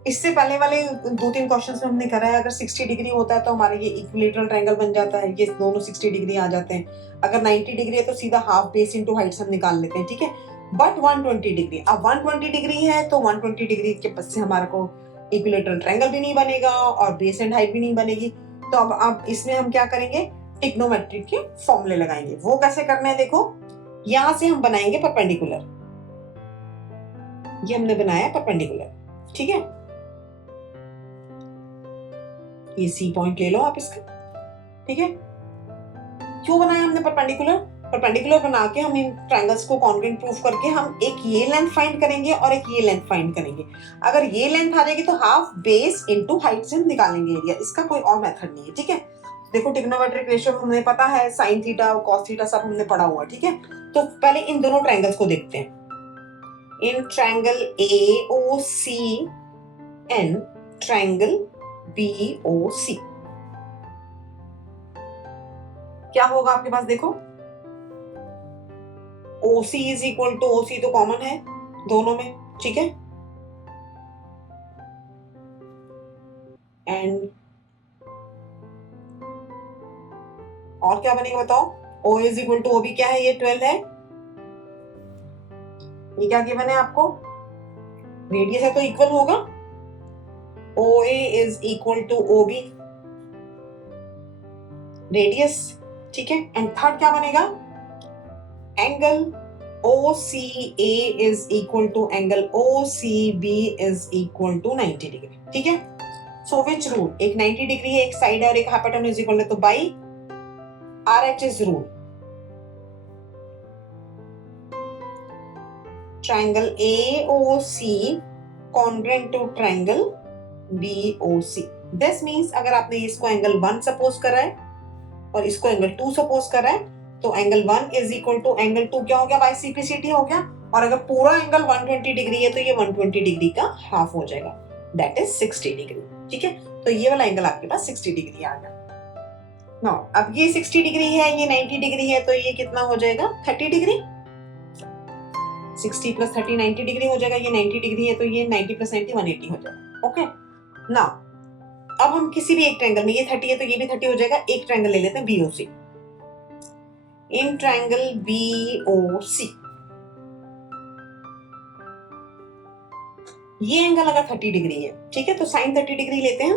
इससे पहले वाले 2-3 क्वेश्चंस में हमने करा है, अगर 60 डिग्री होता है तो हमारे ये इक्विलेटरल ट्रायंगल बन जाता है, ये दोनों 60 डिग्री आ जाते हैं. अगर 90 डिग्री है तो सीधा हाफ बेस इनटू हाइट हम निकाल लेते हैं. ठीक है, बट 120 डिग्री, अब 120 डिग्री है तो 120 डिग्री के बस से हमारे को इक्विलेटरल ट्रायंगल भी नहीं बनेगा और बेस एंड हाइट भी नहीं बनेगी. तो अब इसमें हम क्या करेंगे, ट्रिग्नोमेट्री के फॉर्मूले लगाएंगे. वो कैसे करने हैं, देखो, यहां से हम बनाएंगे परपेंडिकुलर. ये हमने बनाया परपेंडिकुलर. ठीक है, ये सी पॉइंट ले लो आप इसका. ठीक है, क्यों बनाया हमने परपेंडिकुलर बना के हम इन ट्रायंगल्स को कॉन्ग्रुएंट प्रूफ करके हम एक ये लेंथ फाइंड करेंगे और एक ये लेंथ फाइंड करेंगे. अगर ये लेंथ आ जाएगी तो हाफ बेस इनटू हाइट से हम निकालेंगे एरिया. इसका कोई और मेथड नहीं है. ठीक है, देखो, ट्रिग्नोमेट्रिक रेशियो हमें पता है, साइन थीटा और कॉस थीटा सब हमने पढ़ा हुआ. ठीक है, तो पहले इन दोनों ट्रायंगल्स को देखते हैं. In triangle AOC and triangle BOC क्या होगा आपके पास, देखो, OC is equal to, OC तो कॉमन है दोनों में. ठीक है, एंड और क्या बनेगा बताओ, O is equal to OB क्या है, ये 12 है. ये क्या गिवन है आपको, रेडियस है तो इक्वल होगा. OA is equal to OB radius. ठीक है, एंड थर्ड क्या बनेगा, angle OCA is equal to angle OCB is equal to 90 degree. ठीक है, सो विच रूल, एक 90 डिग्री है, एक साइड है और एक हाइपोटेन्यूज इक्वल है, तो by RHS rule triangle AOC congruent to triangle BOC. This means अगर आपने इसको एंगल 1 सपोज करा है और इसको एंगल 2 सपोज करा है तो angle 1 is equal to angle 2 क्या हो गया, बाय सिंप्लिसिटी हो गया. और अगर पूरा एंगल 120 डिग्री है तो ये 120 डिग्री का हाफ हो जाएगा, दैट इज 60 डिग्री. ठीक है, तो ये वाला एंगल आपके पास 60 डिग्री आ गया. नाउ अब ये 60 डिग्री है, ये 90 डिग्री है, तो ये कितना हो जाएगा, 30 डिग्री. 60 प्लस 30 90 डिग्री हो जाएगा. ये 90 डिग्री है तो ये 90 प्लस 90 180 हो जाएगा. ओके, नाउ अब हम किसी भी एक ट्रायंगल में, ये 30 है तो ये भी 30 हो जाएगा. एक ट्रायंगल ले लेते हैं BOC. इन ट्रायंगल BOC ये एंगल अगर 30 डिग्री है, ठीक है, तो साइन 30 डिग्री लेते हैं.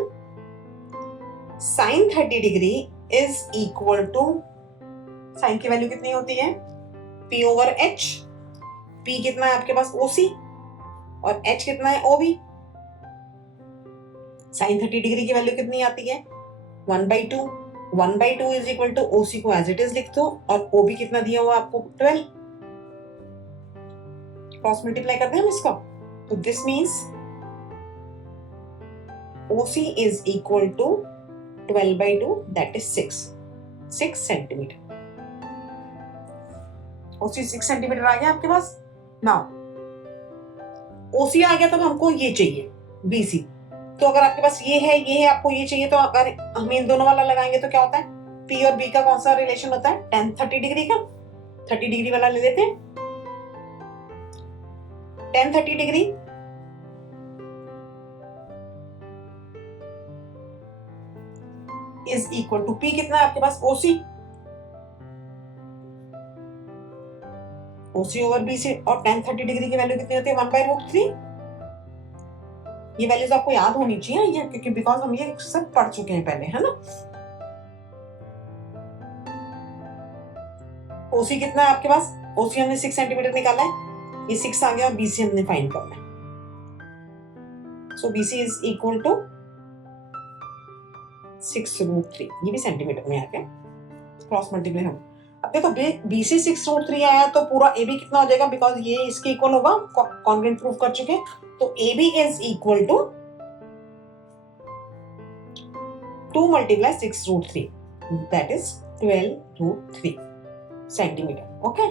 Sine 30 degree is equal to, sine की वैल्यू कितनी होती है, P ओवर H. P कितना है आपके पास, OC, और H कितना है, OB. साइन 30 डिग्री की वैल्यू कितनी आती है, 1/2. 1/2 इज इक्वल टू OC को एज इट इज लिख दो और OB कितना दिया हुआ आपको 12, क्रॉस मल्टीप्लाई करते हैं हम इसको, तो this means OC is equal to 12/2 that is 6 centimetre. OC 6 centimetre आ गया आपके पास। नाउ OC आ गया तो हमको ये चाहिए BC। तो अगर आपके पास ये है आपको ये चाहिए, तो अगर हम इन दोनों वाला लगाएंगे तो क्या होता है, P और B का कौन सा रिलेशन होता है, 10-30 डिग्री का। 30 डिग्री वाला ले लेते हैं, 10-30 degree is equal to P कितना है आपके पास, OC ओवर BC, और 10-30 डिग्री की वैल्यू कितनी होती है, 1/√3। ये वैल्यूज आपको याद होनी चाहिए ये, क्योंकि बिकॉज हम ये सब पढ़ चुके हैं पहले, है ना। OC कितना है आपके पास, OC हमने 6 सेंटीमीटर निकाला है, ये 6 आ गया, और BC हमने फाइंड करना है। सो BC इज इक्वल टू 6√3, ये भी सेंटीमीटर में आ गया, क्रॉस मल्टीप्लाई हम। अब देखो BC 6√3 आया तो पूरा AB कितना हो जाएगा, बिकॉज ये इसके इक्वल होगा, कॉन्ग्रुएंट प्रूफ कर चुके हैं, तो AB is equal to 2 × 6√3 that is 12√3 centimetre. Okay,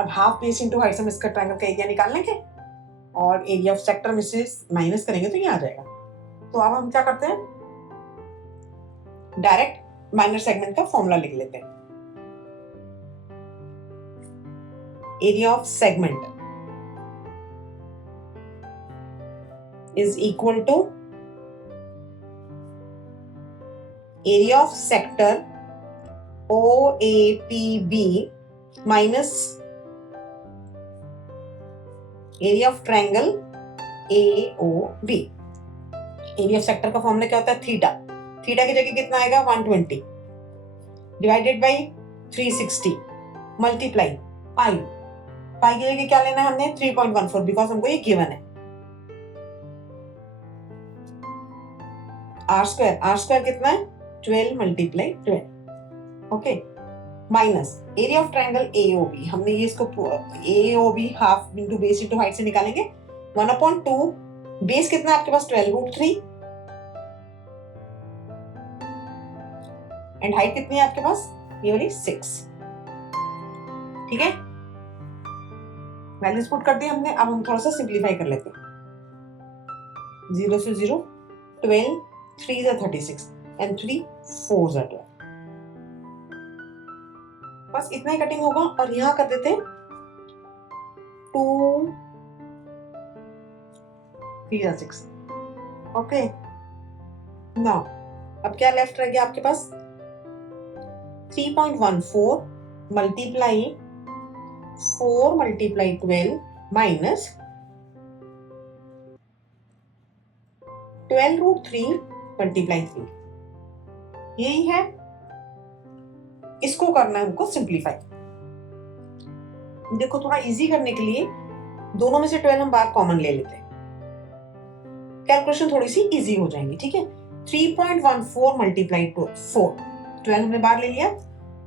अब हाफ बेस इंटू हाइट से हम इसका ट्रायंगल का एरिया निकाल लेंगे और एरिया ऑफ सेक्टर में से माइनस करेंगे तो ये आ जाएगा। तो अब हम क्या करते हैं, डायरेक्ट माइनर सेगमेंट का फॉर्मूला लिख लेते हैं। Area of segment is equal to area of sector OAPB minus area of triangle AOB। Area of sector का फॉर्मूला क्या होता है, थीटा की जगह कितना आएगा, 120 डिवाइडेड बाई 360 मल्टीप्लाई पाई की जगह क्या लेना है हमने, 3.14, बिकॉज हमको ये गिवन है। आर स्क्वायर कितना है, 12 × 12, okay, minus area of triangle AOB, हमने ये इसको AOB half into base into height से निकालेंगे, 1/2, बेस कितना है आपके पास 12√3 एंड हाइट कितनी है आपके पास, ये वाली 6। ठीक है, वैल्यूज पुट कर दी हमने। अब हम थोड़ा सा सिंप्लीफाई कर लेते हैं, 0 से 0, 12, 3 × 36 एंड 3 4 × 12, बस इतना ही कटिंग होगा। और यहां कर देते हैं 2 3 × 6, ओके। नाउ अब क्या लेफ्ट रह गया आपके पास, 3.14 मल्टीप्लाई 4 × 12 माइनस 12√3 मल्टीप्लाई 3, यही है। इसको करना है हमको सिंप्लीफाई। देखो थोड़ा इजी करने के लिए दोनों में से 12 हम बाहर कॉमन ले लेते हैं, कैलकुलेशन थोड़ी सी इजी हो जाएंगी। ठीक है, 3.14 मल्टीप्लाई 4, 12 हमने बाहर ले लिया,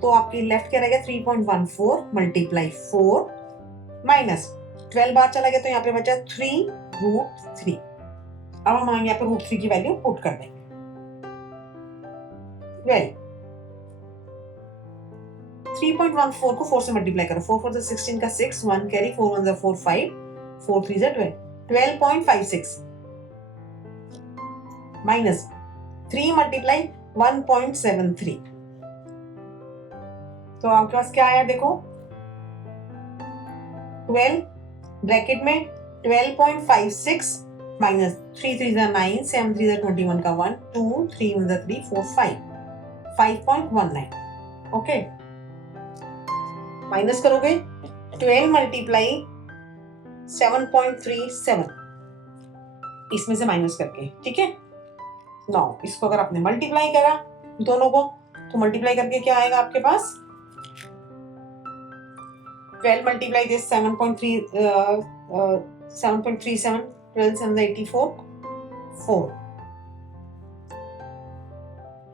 तो आपकी लेफ्ट क्या रहेगा, 3.14 मल्टीप्लाई 4 माइनस 12 बाहर चला गया, तो यहाँ पे बचा 3√3। अब हम यहाँ पे √3 की वैल्यू पुट कर देंगे, 12, 3.14 को 4 से मल्टीप्लाई करो, 4 4 16 का 6, 1 कैरी, 4 1 4 5, 4 3 12, 12.56 माइनस 3 मल्टीप्लाई 1.73, तो आपके पास क्या आया देखो, 12 ब्रैकेट में 12.56 माइनस 3 3 9, 7 3 21 का 1, 2 3 1 3 4 5, 5.19, ओके। माइनस करोगे 12 मल्टीप्लाई 7.37 इसमें से माइनस करके, ठीक है। नाउ इसको अगर आपने मल्टीप्लाई करा दोनों को, तो मल्टीप्लाई करके क्या आएगा आपके पास, 12 मल्टीप्लाई दिस 7.37, 12 7 84, 4,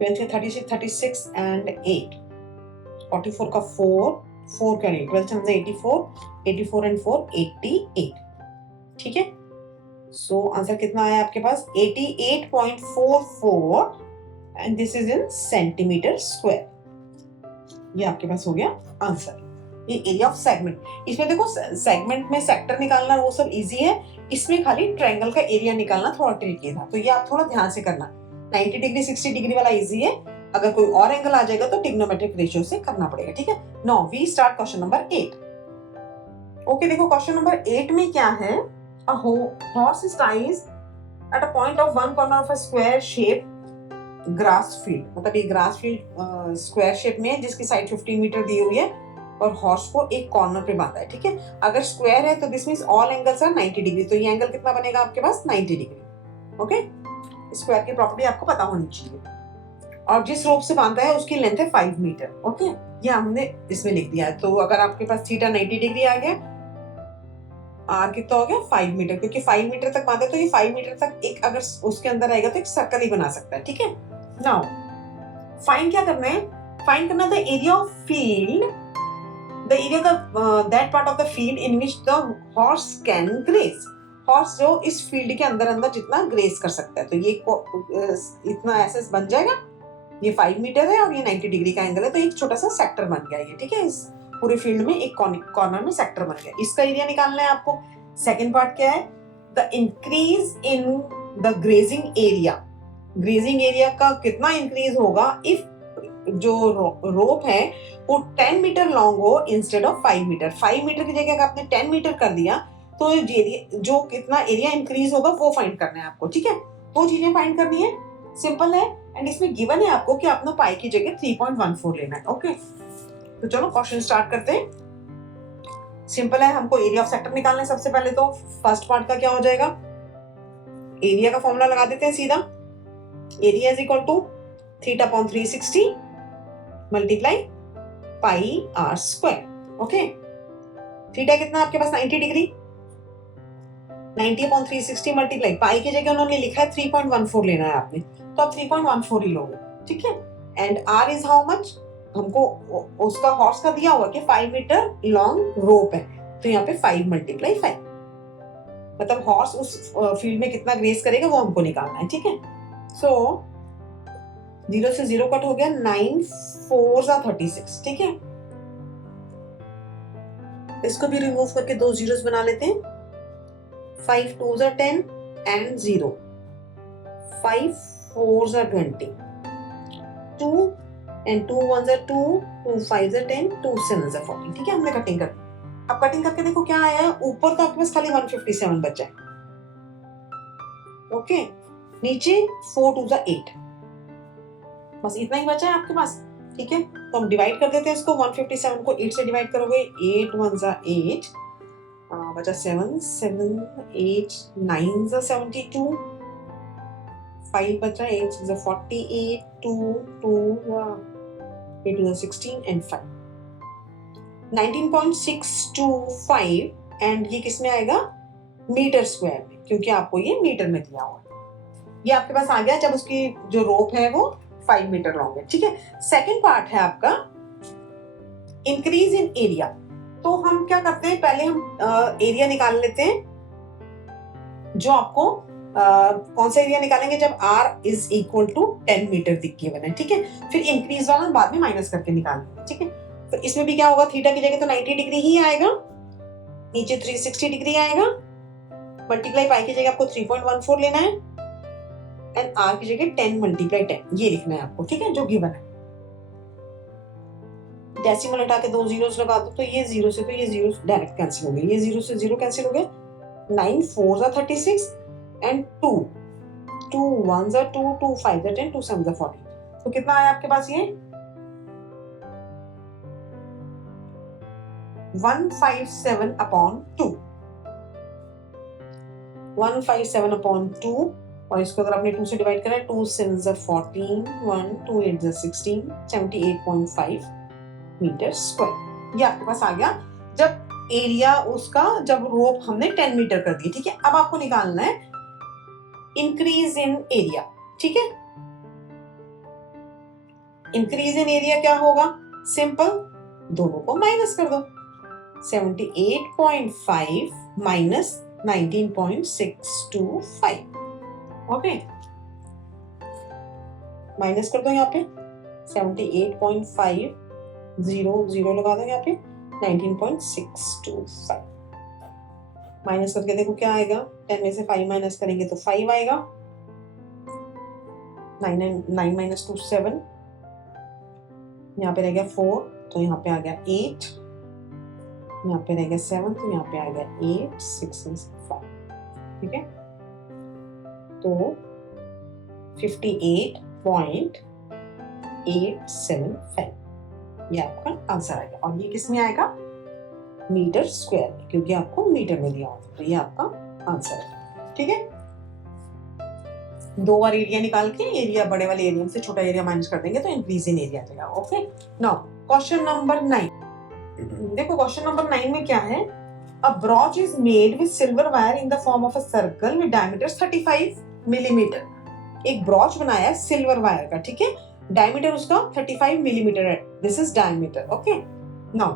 12 से 36, 36 एंड 8, 44 का 4 का नहीं, 12 से 84, 84 एंड 4 88, ठीक है। सो आंसर कितना आया आपके पास 88.44 and this is in centimetre square. ये आपके पास हो गया आंसर। ये एरिया ऑफ सेगमेंट, इसमें देखो सेगमेंट में सेक्टर निकालना वो सब इजी है, इसमें खाली ट्रायंगल का एरिया निकालना थोड़ा ट्रिकी था, तो ये आप थोड़ा ध्यान से करना। 90 डिग्री 60 डिग्री वाला इजी है, अगर कोई और एंगल आ जाएगा तो ट्रिग्नोमेट्रिक रेशियो से करना पड़ेगा, ठीक है। Now we start question number 8। Okay देखो क्वेश्चन नंबर 8 में क्या है, a horse is tied at a point of one corner of a square shape grass field, मतलब ये ग्रास फील्ड स्क्वायर शेप में है जिसकी साइड 15 मीटर दी हुई है और हॉर्स को एक कॉर्नर पे बांधा है, ठीक है। अगर स्क्वायर है तो this means all angles are 90 degree, तो ये एंगल कितना बनेगा आपके पास 90 डिग्री। ओके, स्क्वायर की प्रॉपर्टी आपको पता होनी चाहिए। और जिस रोप से बांधा है उसकी लेंथ है 5 मीटर। ओके, ये हमने इसमें लिख दिया है। तो अगर आपके पास थीटा 90 डिग्री आ गया, आर कितना हो गया 5 मीटर, क्योंकि 5 मीटर तक बांधा तो ये 5 मीटर तक एक अगर उसके अंदर आएगा तो एक सर्कल ही बना सकता है, ठीक है। नाउ फाइंड क्या करना है, फाइंड करना the area of field, the area that part of the field in which the horse can graze. Horse जो इस फील्ड के अंदर अंदर जितना ग्रेज कर सकता है, तो ये इतना ऐसे बन जाएगा। ये 5 मीटर है और ये 90 डिग्री का एंगल है, तो एक छोटा सा सेक्टर बन गया ये, ठीक है। इस पूरे फील्ड में एक कॉर्नर में सेक्टर बन गया, इसका एरिया निकालना है आपको। सेकंड पार्ट क्या है, the increase in the grazing area. Grazing area का कितना इंक्रीज होगा इफ जो रोप है वो 10 मीटर लॉन्ग हो इंस्टेड ऑफ 5 मीटर। 5 मीटर की जगह आपने 10 मीटर कर दिया तो जो कितना एरिया इंक्रीज होगा वो फाइंड करना है आपको, ठीक है। दो चीजें फाइंड करनी है, सिंपल है। एंड इसमें गिवन है आपको कि आपने पाई की जगह 3.14 लेना है। ओके, तो चलो क्वेश्चन स्टार्ट करते हैं। सिंपल है, हमको एरिया ऑफ सेक्टर निकालना है। सबसे पहले तो फर्स्ट पार्ट का क्या हो जाएगा, एरिया का फॉर्मूला लगा देते हैं सीधा। Area is equal to theta upon 360 multiply pi are square. Okay, theta कितना आपके पास 90 डिग्री, 90 अपॉन 360 मल्टीप्लाई पाई की जगह उन्होंने लिखा है 3.14 लेना है आपने, तो आप 3.14 ही लोगे, ठीक है। And are is how much, हमको उसका हॉर्स का दिया हुआ कि 5 मीटर लॉन्ग रोप है, तो यहाँ पे 5 मल्टीप्लाई 5, मतलब हॉर्स उस फील्ड में कितना ग्रेस करेगा वो हमको निकालना है, ठीक है। सो 0 से 0 कट हो गया, 9 4 36, ठीक है। इसको भी रिमूव करके दो जीरोस बना लेते हैं। 5 2 10 एंड 0, 5 4 20, 2 and 2 1 2, 2 5 10, 2 7 14, ठीक है। हमने कटिंग कर, अब कटिंग करके देखो क्या आया है, ऊपर तो आपके पास खाली 157 बचा है। ओके, नीचे 4 2 8, बस इतना ही बचा है आपके पास, ठीक है। तो हम डिवाइड कर देते हैं इसको, 157 को 8 से डिवाइड करोगे, 8 1 8, बचा 7 7 8 9 72, 5 बचा, 8 6 48, 2 2 8 2 16 एंड 5, 19.625 एंड ये किस में आएगा, मीटर स्क्वायर में, क्योंकि आपको ये मीटर में दिया हुआ है। ये आपके पास आ गया जब उसकी जो रोप है वो 5 मीटर लॉन्ग है, ठीक है। सेकंड पार्ट है आपका इंक्रीज इन एरिया। तो हम क्या करते हैं, पहले हम एरिया निकाल लेते हैं, जो आपको कौन सा एरिया निकालेंगे, जब r is equal to 10 metre दिख के बना है, ठीक है। फिर इंक्रीज वाला बाद में माइनस करके निकालेंगे, ठीक है। तो इसमें भी क्या होगा, थीटा की जगह तो 90 डिग्री ही आएगा, नीचे 360 डिग्री आएगा, मल्टीप्लाई पाई की जगह आपको 3.14 लेना है एंड r की जगह 10 मल्टीप्लाई 10 ये लिखना है आपको, ठीक है, जो गिवन है। डेसिमल हटा के दो जीरोस लगा दो, तो ये 0 से तो ये 0 डायरेक्ट कैंसिल हो गए, ये 0 से 0 कैंसिल हो गए, 9 4 36 एंड 2 2 1 2, 2 5 10, 2 7 14, तो कितना आया आपके पास, ये 157 अपॉन 2, 157 अपॉन 2, और इसको अगर आपने 2 से डिवाइड करा, 2 7 14, 1 2 8 16, 78.5 मीटर स्क्वायर, ये आपके पास आ गया जब एरिया उसका, जब रोप हमने 10 मीटर कर दी, ठीक है। अब आपको निकालना है इंक्रीज इन एरिया, ठीक है। इंक्रीज इन एरिया क्या होगा, सिंपल, दोनों को माइनस कर दो, 78.5 माइनस 19.625, ओके, माइनस कर दो यहाँ पे 78.5, जीरो लगा दो यहाँ पे 19.625, माइनस करके देखो क्या आएगा, 10 में से 5 माइनस करेंगे तो 5 आएगा, 9 माइनस 2 7, यहाँ पे रह गया 4, तो यहाँ पे आ गया 8, यहाँ पे रह गया 7, तो यहाँ पे आ गया 8, 6 में से 5, ठीक है, तो 58.875 ये आपका आंसर आएगा, और ये किस में आएगा, मीटर स्क्वायर में, क्योंकि आपको मीटर में दिया होता है, तो ये आपका आंसर है, ठीक है। 2 बार एरिया निकाल के एरिया बड़े वाले एरिया से छोटा एरिया माइनस कर देंगे तो इंक्रीज इन एरिया आ जाएगा, ओके। नाउ क्वेश्चन नंबर 9, देखो क्वेश्चन नंबर 9 में क्या है, a brooch is made with silver wire in the form of a circle with diameter 35 millimetre, एक ब्रॉच बनाया है सिल्वर वायर का, ठीक है, डायमीटर उसका 35 मिलीमीटर है, this is diameter, okay. Now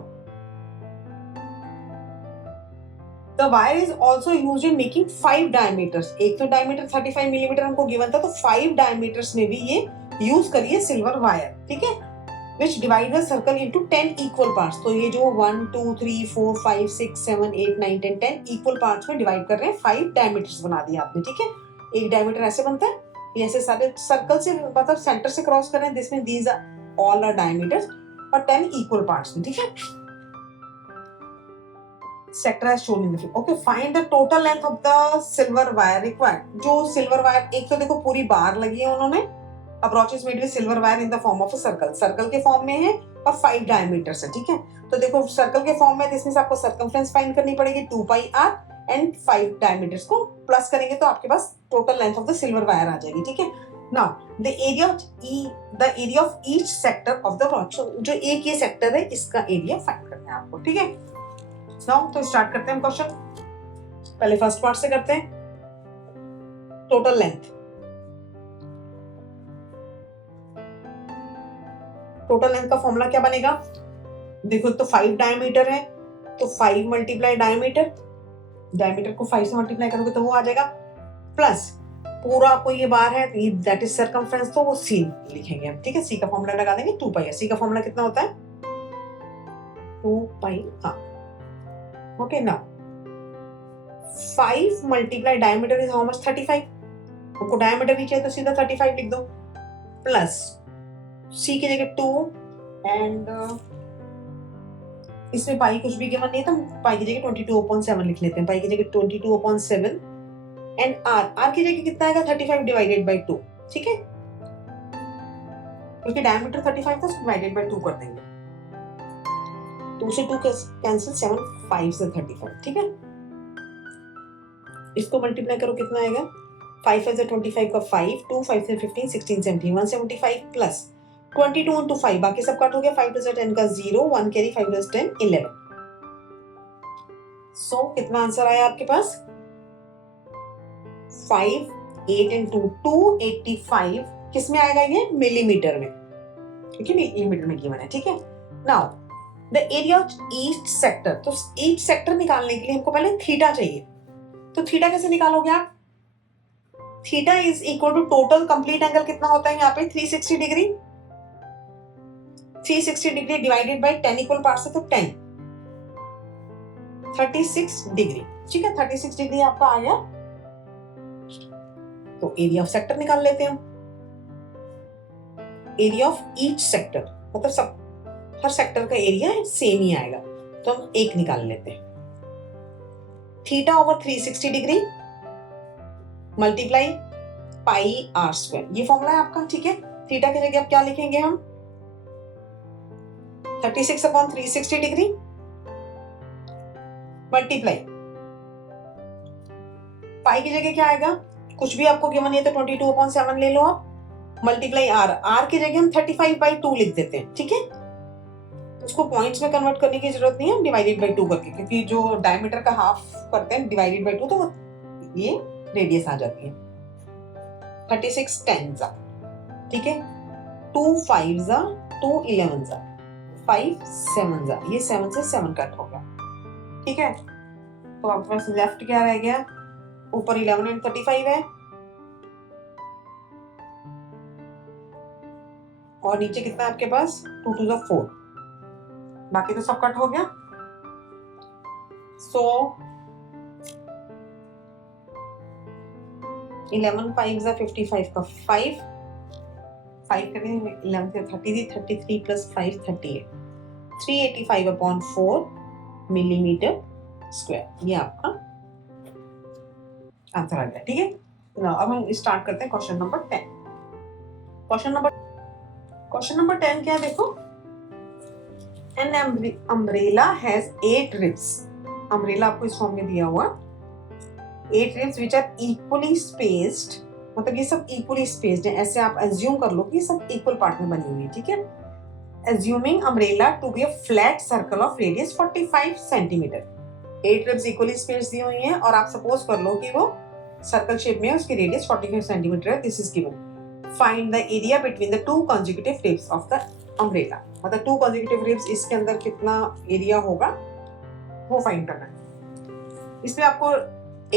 the wire is also used in making 5 diameters, एक तो डायमीटर 35 मिलीमीटर हमको गिवन था, तो 5 डायमीटर्स में भी ये यूज करिए सिल्वर वायर, ठीक है, which divide the circle into 10 equal parts, तो ये जो 1 2 3 4 5 6 7 8 9 10 10 इक्वल पार्ट्स में डिवाइड कर रहे हैं, 5 डायमीटर्स बना दिया आपने, ठीक है, एक डायमीटर ऐसे बनता है, ये ऐसे सारे सर्कल से मतलब सेंटर से क्रॉस कर रहे हैं, this mean these are all are diameters और 10 इक्वल पार्ट्स में, ठीक है, sector as shown in the figure, okay. Find the total length of the silver wire required, जो सिल्वर वायर, एक तो देखो पूरी बार लगी है उन्होंने, अब brooch is made with silver wire in the form of a circle, circle के फॉर्म में है और 5 डायमीटर्स है, ठीक है, तो देखो सर्कल के फॉर्म में इसमें से आपको सर्कमफ्रेंस फाइंड करनी पड़ेगी 2 पाई r एंड 5 डायमीटर्स को प्लस करेंगे तो आपके पास total length of the silver wire आ जाएगी, ठीक है। Now the area of each sector of the brooch, जो एक ये सेक्टर है इसका एरिया फाइंड करना है आपको, ठीक है। नाउ तो स्टार्ट करते हैं क्वेश्चन, पहले फर्स्ट पार्ट से करते हैं, टोटल लेंथ, टोटल लेंथ का फॉर्मूला क्या बनेगा, देखो तो 5 डायमीटर है, तो 5 मल्टीप्लाई डायमीटर, डायमीटर को 5 से मल्टीप्लाई करोगे तो वो आ जाएगा, प्लस पूरा आपको ये बार है दैट इज सर्कमफ्रेंस, तो वो सी लिखेंगे हम, ठीक है, सी का फॉर्मूला लगा देंगे 2 पाई, सी का फॉर्मूला कितना होता है 2 pi r, okay. Now 5 multiply diameter is how much 35, हमको डायमीटर भी चाहिए तो सीधा 35 लिख दो, प्लस सी की जगह 2 एंड इसमें पाई कुछ भी गिवन नहीं है तो पाई की जगह 22/7 लिख लेते हैं, पाई की जगह 22/7 एंड आर की जगह कितना आएगा 35 डिवाइडेड बाय 2, ठीक है, क्योंकि डायमीटर 35 था, डिवाइडेड बाय 2 कर देंगे, 2 से 2 कैंसिल, 7 5 से 35, ठीक है, इसको मल्टीप्लाई करो कितना आएगा, 5 से 25 का 5, 2 5 से 15 16 17 175 प्लस 22 into 5, बाकी सब कट हो गया, 5 से 10 का 0, 1 कैरी, 5 से 10 11, सो कितना आंसर आया आपके पास 5 8 into 285, किस में आएगा ये मिलीमीटर में, क्योंकि मिलीमीटर में गिवन है, ठीक है। Now the area of each sector, तो ईच सेक्टर निकालने के लिए हमको पहले थीटा चाहिए, तो थीटा कैसे निकालोगे आप, theta is equal to total complete angle कितना होता है यहाँ पे 360 degree, 360 degree divided by 10 equal parts है तो 10, 36 डिग्री, ठीक है, 36 डिग्री आपका आया, तो एरिया ऑफ सेक्टर निकाल लेते हैं हम, एरिया ऑफ ईच सेक्टर मतलब सब हर सेक्टर का एरिया सेम ही आएगा, तो हम 1 निकाल लेते हैं, theta over 360 degree multiply pi r square, ये फॉर्मूला है आपका, ठीक है। थीटा की जगह आप क्या लिखेंगे हम 36/360 डिग्री मल्टीप्लाई पाई की जगह क्या आएगा, कुछ भी आपको गिवन है तो 22/7 ले लो आप, मल्टीप्लाई r की जगह हम 35/2 लिख देते हैं, ठीक है, उसको पॉइंट्स में कन्वर्ट करने की जरूरत नहीं है, डिवाइडेड बाय 2 करके, क्योंकि जो डायमीटर का हाफ करते हैं डिवाइडेड बाय 2 तो ये रेडियस आ जाती है 36 10, ठीक है, 2 5 जा 2 11 जा 5 7 जा, ये 7 से 7 कट हो गया, ठीक है। तो आपके पास लेफ्ट क्या रह गया, ऊपर 11 एंड 35 है और नीचे कितना है आपके पास 2 2 जा 4, बाकी तो सब कट हो गया। सो 11 5 जा 55 का 5 करेंगे, 11 से 30 थी, 33 प्लस 5 38, 385/4 मिलीमीटर स्क्वायर, ये आपका आंसर आ गया, ठीक है। अब हम स्टार्ट करते हैं क्वेश्चन नंबर 10। क्वेश्चन नंबर 10 क्या है देखो, an umbrella has 8 ribs, umbrella आपको इस फॉर्म में दिया हुआ 8 ribs which are equally spaced, मतलब ये सब इक्वली स्पेस्ड है, ऐसे आप एज्यूम कर लो कि सब इक्वल पार्ट में बनी हुई है, ठीक है। Assuming umbrella to be a flat circle of radius 45 centimetre, 8 ribs equally spaced दी हुई हैं और आप सपोज कर लो कि वो सर्कल शेप में है, उसकी रेडियस 45 सेंटीमीटर है, this is given. Find the area between the 2 consecutive ribs of the umbrella, मतलब 2 कंसेक्यूटिव रिब्स, इसके अंदर कितना एरिया होगा वो फाइंड करना है। इसमें आपको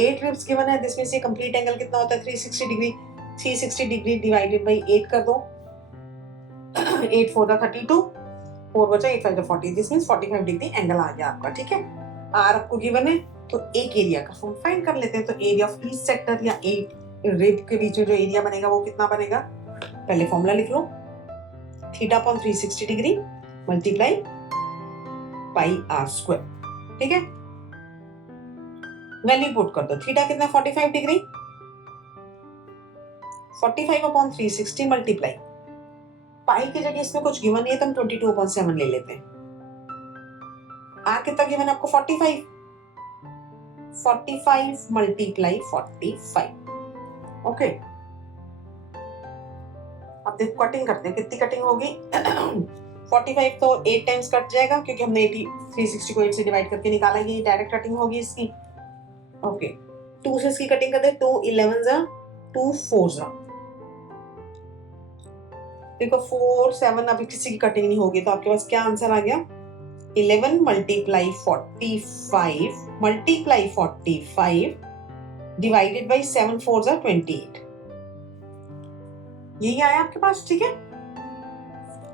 8 रिब्स गिवन है, जिसमें से कंप्लीट एंगल कितना होता है 360 डिग्री, 360 डिग्री डिवाइडेड बाय 8 कर दो, 8 4 32, 4 बचा, 8 5 40, दिस मींस 45 डिग्री एंगल आ गया आपका, ठीक है। आर आपको गिवन है तो एक एरिया का फॉर्म फाइंड कर लेते हैं। तो एरिया ऑफ ईच सेक्टर या 8 रिब के बीच में जो एरिया बनेगा वो कितना बनेगा, पहले फॉर्मूला लिख लो, θ/360 degree multiply pi are square, ठीक है। वैल्यू पुट कर दो, थीटा कितना 45 डिग्री, 45/360 मल्टीप्लाई पाई की जगह इसमें कुछ गिवन नहीं है तो हम 22/7 ले लेते हैं। आर कितना गिवन है आपको 45 मल्टीप्लाई 45, ओके। अब देखो कटिंग करते हैं, कितनी कटिंग होगी 45 तो 8 टाइम्स कट जाएगा क्योंकि हमने 360 को 8 से डिवाइड करके निकाला, ये डायरेक्ट कटिंग होगी इसकी, ओके। 2 से इसकी कटिंग करते हैं, 2 11 जा 2 4 जा, देखो 4 7 अभी किसी की कटिंग नहीं होगी तो आपके पास क्या आंसर आ गया, 11 मल्टीप्लाई 45 डिवाइडेड बाई 7 4 जा 28, यही आया आपके पास, ठीक है,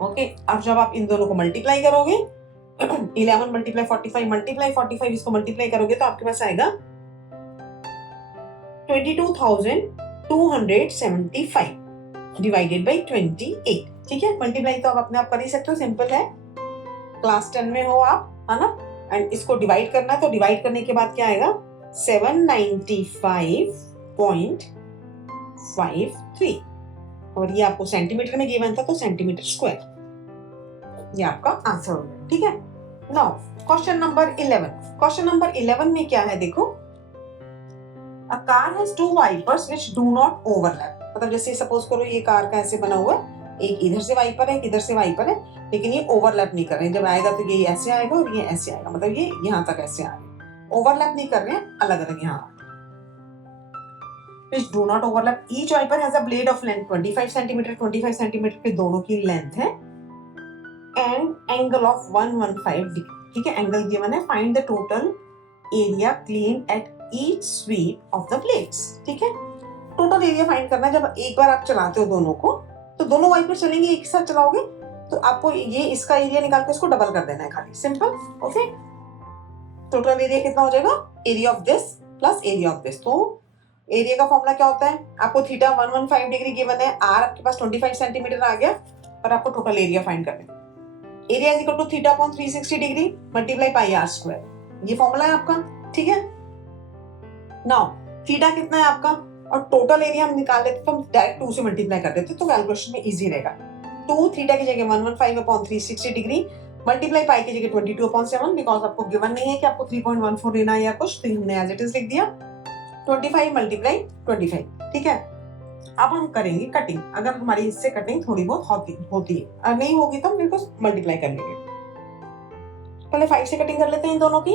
ओके। अब जब आप इन दोनों को मल्टीप्लाई करोगे 11 मल्टीप्लाई 45 इसको मल्टीप्लाई करोगे तो आपके पास आएगा 22,275 डिवाइडेड बाई 28, ठीक है। मल्टीप्लाई तो आप अपने आप कर ही सकते हो, सिंपल है, क्लास 10 में हो आप, है ना। एंड इसको डिवाइड करना है तो डिवाइड करने के बाद क्या आएगा 795.53 और ये आपको सेंटीमीटर में गिवन था तो सेंटीमीटर स्क्वायर, ये आपका आंसर हो गया, ठीक है। Now question number 11, question number 11 में क्या है देखो, a car has 2 wipers which do not overlap, मतलब जैसे सपोज करो ये कार का ऐसे बना हुआ है, एक इधर से वाइपर है, एक इधर से वाइपर है, लेकिन ये ओवरलैप नहीं कर रहे हैं, जब आएगा तो ये ऐसे आएगा और ये ऐसे आएगा, मतलब ये यहाँ तक ऐसे आ रहे हैं, ओवरलैप नहीं कर रहे हैं, अलग अलग यहाँ which do not overlap, each wiper has a blade of length 25 centimeter, 25 centimeter के दोनों की लेंथ है and angle of 115 degree, ठीक है। एंगल गिवन है, find the total area cleaned at each sweep of the blades, ठीक है। Total area find करना है, जब एक बार आप चलाते हो दोनों को तो दोनों वाइपर चलेंगे, एक साथ चलाओगे तो आपको ये इसका एरिया निकाल के इसको डबल कर देना है खाली, सिंपल, ओके। टोटल एरिया कितना हो जाएगा, area of this plus area of this, तो एरिया का फॉर्मूला क्या होता है, आपको थीटा 115 डिग्री गिवन है, आर आपके पास 25 सेंटीमीटर आ गया और आपको टोटल एरिया फाइंड करना है, area is equal to θ/360 degree multiply pi are square, ये फॉर्मूला है आपका, ठीक है। नाउ थीटा कितना है आपका और टोटल एरिया हम निकाल लेते तो हम डायरेक्ट 2 से मल्टीप्लाई कर देते तो कैलकुलेशन में इजी रहेगा। 2 थीटा की जगह 115/360 डिग्री मल्टीप्लाई पाई की जगह 22/7, बिकॉज आपको गिवन नहीं है कि आपको 3.14 लेना है या कुछ, तो हमने एज इट इज लिख दिया 25 मल्टीप्लाई 25, ठीक है। अब हम करेंगे कटिंग, अगर हमारी इससे कटिंग थोड़ी बहुत होती है, अगर नहीं होगी तो हम इनको मल्टीप्लाई कर लेंगे। पहले 5 से कटिंग कर लेते हैं इन दोनों की,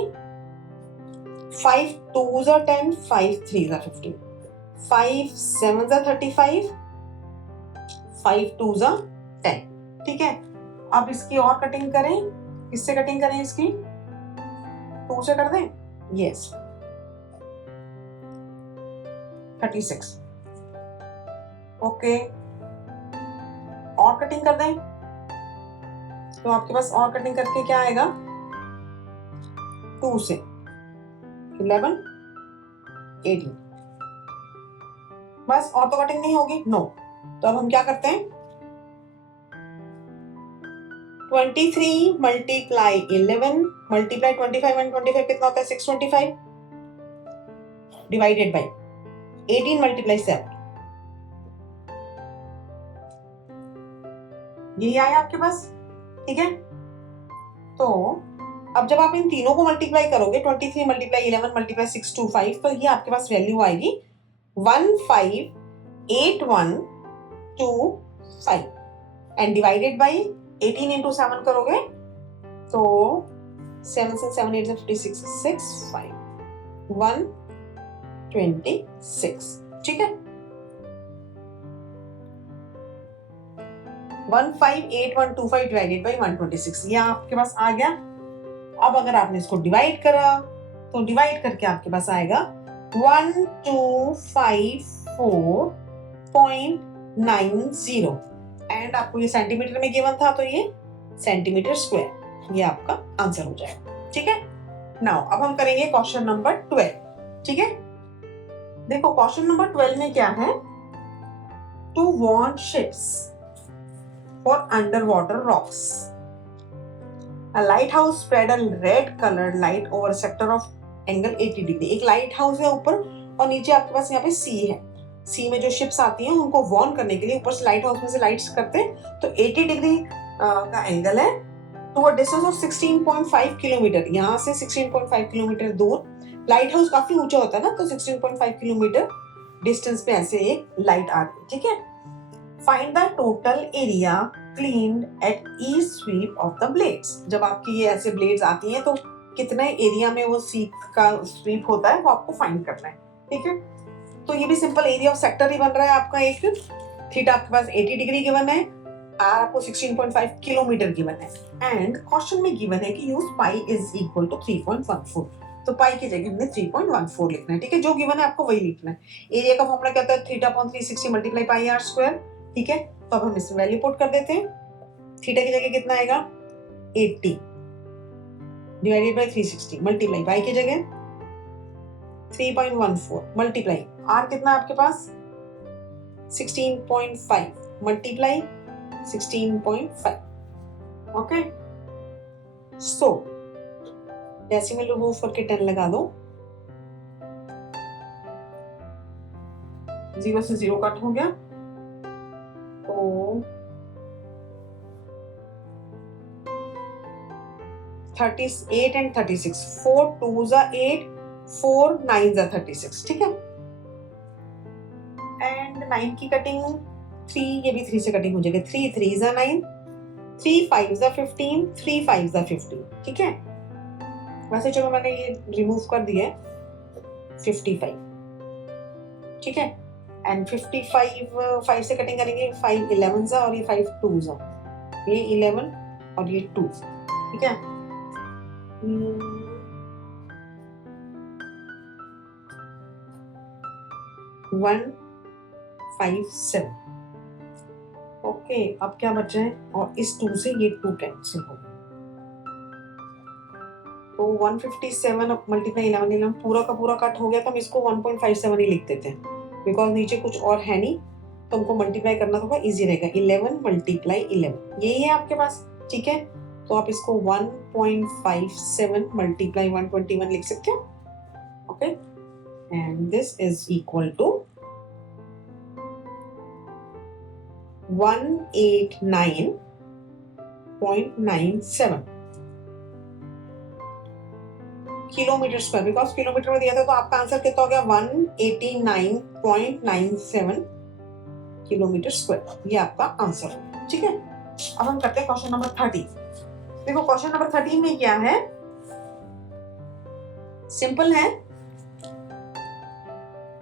5 2 जा 10, 5 3 जा 15, 5 7 जा 35, 5 2 जा 10, ठीक है। अब इसकी और कटिंग करें, किससे कटिंग करें इसकी, 2 से कर दें, यस 36, ओके। और कटिंग कर दें तो आपके पास और कटिंग करके क्या आएगा, 2 से 11, 18, बस। और तो कटिंग नहीं होगी, नो। तो अब हम क्या करते हैं, 23 मल्टीप्लाई 11 मल्टीप्लाई 25 एंड 25 कितना होता है, 625 डिवाइडेड बाई 18 मल्टीप्लाई 7, यही आया आपके पास, ठीक है। तो अब जब आप इन तीनों को मल्टीप्लाई करोगे, 23 मल्टीप्लाई 11 मल्टीप्लाई 625, तो ये आपके पास वैल्यू आएगी 158125 एंड डिवाइडेड बाई 18 इंटू 7 करोगे तो 7 से 7 8 से 56, 6 5 126, ठीक है। 158125 डिवाइडेड बाई 126, ये आपके पास आ गया। अब अगर आपने इसको डिवाइड करा तो डिवाइड करके आपके पास आएगा 1254.90 एंड आपको ये सेंटीमीटर में गिवन था तो ये सेंटीमीटर स्क्वायर, ये आपका आंसर हो जाएगा, ठीक है। नाउ अब हम करेंगे क्वेश्चन नंबर 12, ठीक है। देखो क्वेश्चन नंबर 12 में क्या है, to warn ships for under water rocks, a lighthouse spread a red colored light over a sector of angle 80 degree. एक लाइट हाउस है ऊपर और नीचे आपके पास यहाँ पे सी है, सी में जो शिप्स आती हैं उनको वार्न करने के लिए ऊपर से लाइट हाउस में से लाइट्स करते हैं, तो 80 डिग्री का एंगल है to a distance of 16.5 kilometre, यहाँ से 16.5 किलोमीटर दूर। लाइट हाउस काफी ऊंचा होता है ना, तो 16.5 किलोमीटर डिस्टेंस पे ऐसे एक लाइट आ रही है, ठीक है। Find the total area cleaned at each sweep of the blades. जब आपकी ये ऐसे ब्लेड्स आती हैं तो कितने एरिया में वो सीप का स्वीप होता है वो आपको फाइंड करना है, ठीक है। तो ये भी सिंपल एरिया ऑफ सेक्टर ही बन रहा है आपका। एक थीटा आपके पास 80 डिग्री गिवन है, आर आपको 16.5 किलोमीटर गिवन है एंड क्वेश्चन में गिवन है कि use pi is equal to 3.14, तो पाई की जगह हमने 3.14 लिखना है, ठीक है। जो गिवन है आपको वही लिखना है। एरिया का फॉर्मूला क्या होता है, theta upon 360 multiply pi are square, ठीक है। तो अब हम इसमें वैल्यू पुट कर देते हैं, थीटा की जगह कितना आएगा 80 डिवाइडेड बाई 360 मल्टीप्लाई पाई की जगह 3.14 मल्टीप्लाई आर कितना आपके पास 16.5 मल्टीप्लाई 16.5, ओके। सो डेसिमल रिमूव करके 10 लगा दो, 0 से 0 कट हो गया, तो 38 एंड 36, 4 2 जा 8, 4 9 जा 36, ठीक है। एंड 9 की कटिंग 3, ये भी 3 से कटिंग हो जाएगी, 3 3 जा 9, 3 5 जा 15, 3 5 जा 15, ठीक है। वैसे चलो मैंने ये रिमूव कर दिया है 55, ठीक है। एंड 55 5 से कटिंग करेंगे, 5 11 जा और ये 5 2 जा, ये 11 और ये 2, ठीक है। 157, ओके। अब क्या बच रहा है, और इस 2 से ये 2 कैंसिल हो, तो 157 मल्टीप्लाई 11 11 पूरा का पूरा कट हो गया, तो हम इसको 1.57 ही लिख देते हैं बिकॉज नीचे कुछ और है नहीं, तो हमको मल्टीप्लाई करना थोड़ा इजी रहेगा। 11 मल्टीप्लाई 11 यही है आपके पास, ठीक है। तो आप इसको 1.57 मल्टीप्लाई 121 लिख सकते हो, okay. And this is equal to 189.97 kilometre square, because kilometre में दिया था, तो आपका आंसर कितना हो गया 189.97 किलोमीटर स्क्वायर, ये आपका आंसर है, ठीक है। अब हम करते हैं क्वेश्चन नंबर 30। देखो क्वेश्चन नंबर 13 में क्या है, सिंपल है।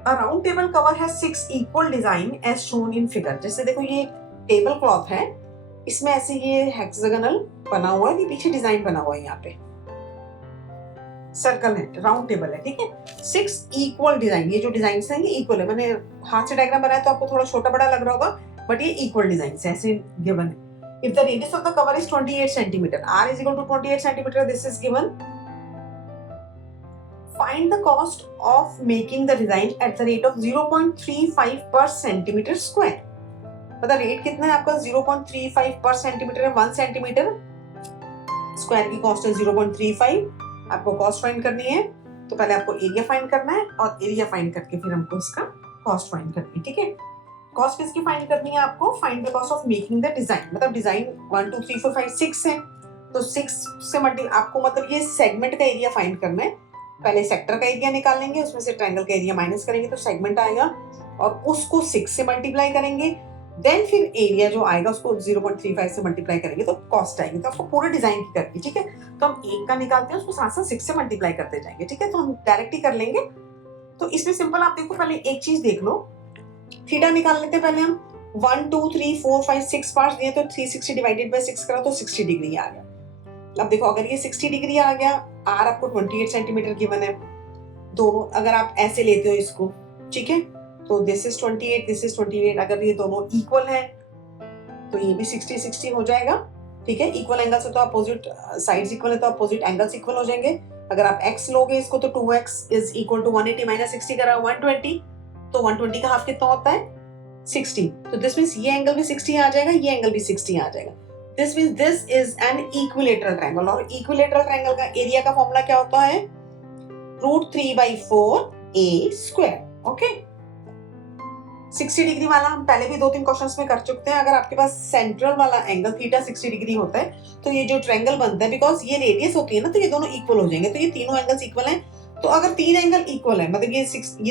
A round table cover has 6 equal design as shown in figure। जैसे देखो ये टेबल क्लॉथ है इसमें ऐसे ये हेक्सागोनल बना हुआ है, ये पीछे डिजाइन बना हुआ है, यहाँ पे सर्कल है, राउंड टेबल है, ठीक है। 6 इक्वल डिजाइन, ये जो डिजाइन है ये इक्वल है। मैंने हाथ से डायग्राम बनाया तो आपको थोड़ा छोटा बड़ा लग रहा होगा, बट ये इक्वल डिजाइन है, ऐसे गिवन है। If the radius of the cover is 28 centimetre, r is equal to 28 centimetre, this is given. Find the cost of making the design at the rate of 0.35 per centimeter square. मतलब rate कितना है आपका? 0.35 पर centimetre है, 1 centimetre square की cost है 0.35। आपको cost find करनी है, तो पहले आपको एरिया फाइंड करना है और एरिया फाइंड करके फिर हमको इसका कॉस्ट फाइंड करनी है, ठीक है। कॉस्ट किसकी फाइंड करनी है आपको? Find the cost of making the design. मतलब डिजाइन 1 2 3 4 5 6 है, तो 6 से मल्टी आपको मतलब ये सेगमेंट का एरिया फाइंड करना है। पहले सेक्टर का एरिया निकाल लेंगे, उसमें से ट्रायंगल का एरिया माइनस करेंगे तो सेगमेंट आएगा, और उसको 6 से मल्टीप्लाई करेंगे, देन फिर एरिया जो आएगा उसको 0.35 से मल्टीप्लाई करेंगे तो कॉस्ट आएगी। तो आपको पूरे डिजाइन की करनी, ठीक है। तो हम एक का निकालते हैं, उसको साथ साथ 6 से मल्टीप्लाई करते जाएंगे, ठीक है। तो हम डायरेक्ट ही कर लेंगे। तो इसमें सिंपल आप देखो, पहले एक चीज देख लो, थीटा निकाल लेते हैं पहले हम। 1 2 3 4 5 6 पार्ट्स दिए, तो 360 डिवाइडेड बाय 6 करा तो 60 डिग्री आ गया। अब देखो, अगर ये 60 डिग्री आ गया, आर आपको 28 सेंटीमीटर गिवन है, दोनों अगर आप ऐसे लेते हो इसको, ठीक है, तो दिस इज 28, दिस इज 28। अगर ये दोनों इक्वल है तो ये भी 60 60 हो जाएगा, ठीक है। इक्वल एंगल से तो अपोजिट साइड्स इक्वल है, तो अपोजिट एंगल्स इक्वल हो जाएंगे। अगर आप x लोगे इसको, तो 2x is equal to 180 minus 60 करा 120, तो 120 का हाफ कितना होता है? 60। तो दिस मींस ये एंगल भी 60 आ जाएगा, ये एंगल भी 60 आ जाएगा। This means this is an equilateral triangle. और इक्विलेटरल ट्रायंगल का एरिया का फॉर्मूला क्या होता है? √3/4a²। ओके, 60 डिग्री वाला हम पहले भी 2-3 क्वेश्चंस में कर चुके हैं। अगर आपके पास सेंट्रल वाला एंगल थीटा 60 डिग्री होता है, तो ये जो ट्रायंगल बनता है, बिकॉज ये रेडियस होती है ना, तो ये दोनों इक्वल हो जाएंगे। तो ये तीनों एंगल्स इक्वल हैं। तो अगर 3 एंगल इक्वल है, मतलब ये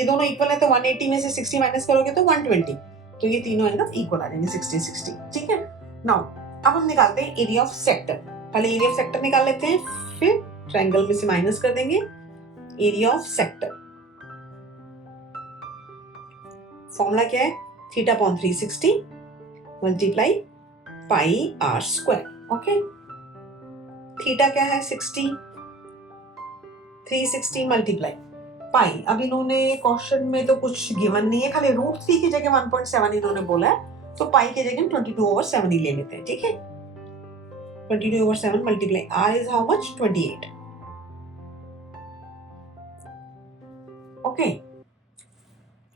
दोनों इक्वल है, तो 180 में से 60 माइनस करोगे तो 120, तो ये तीनों एंगल इक्वल आ जाएंगे 60 60, ठीक है। नाउ अब हम निकालते हैं एरिया ऑफ सेक्टर। पहले एरिया ऑफ सेक्टर निकाल लेते हैं, फिर ट्रायंगल में से माइनस कर देंगे एरिया ऑफ सेक्टर। फॉर्मूला क्या है? Theta upon 360 multiply pi are square. Okay, theta क्या है? 60, 360 मल्टीप्लाई पाई। अब इन्होंने क्वेश्चन में तो कुछ गिवन नहीं है, खाली √3 की जगह 1.7 इन्होंने बोला है, तो पाई की जगह 22/7 ही ले लेते हैं, ठीक है। 22/7 multiply are is how much? 28। Okay,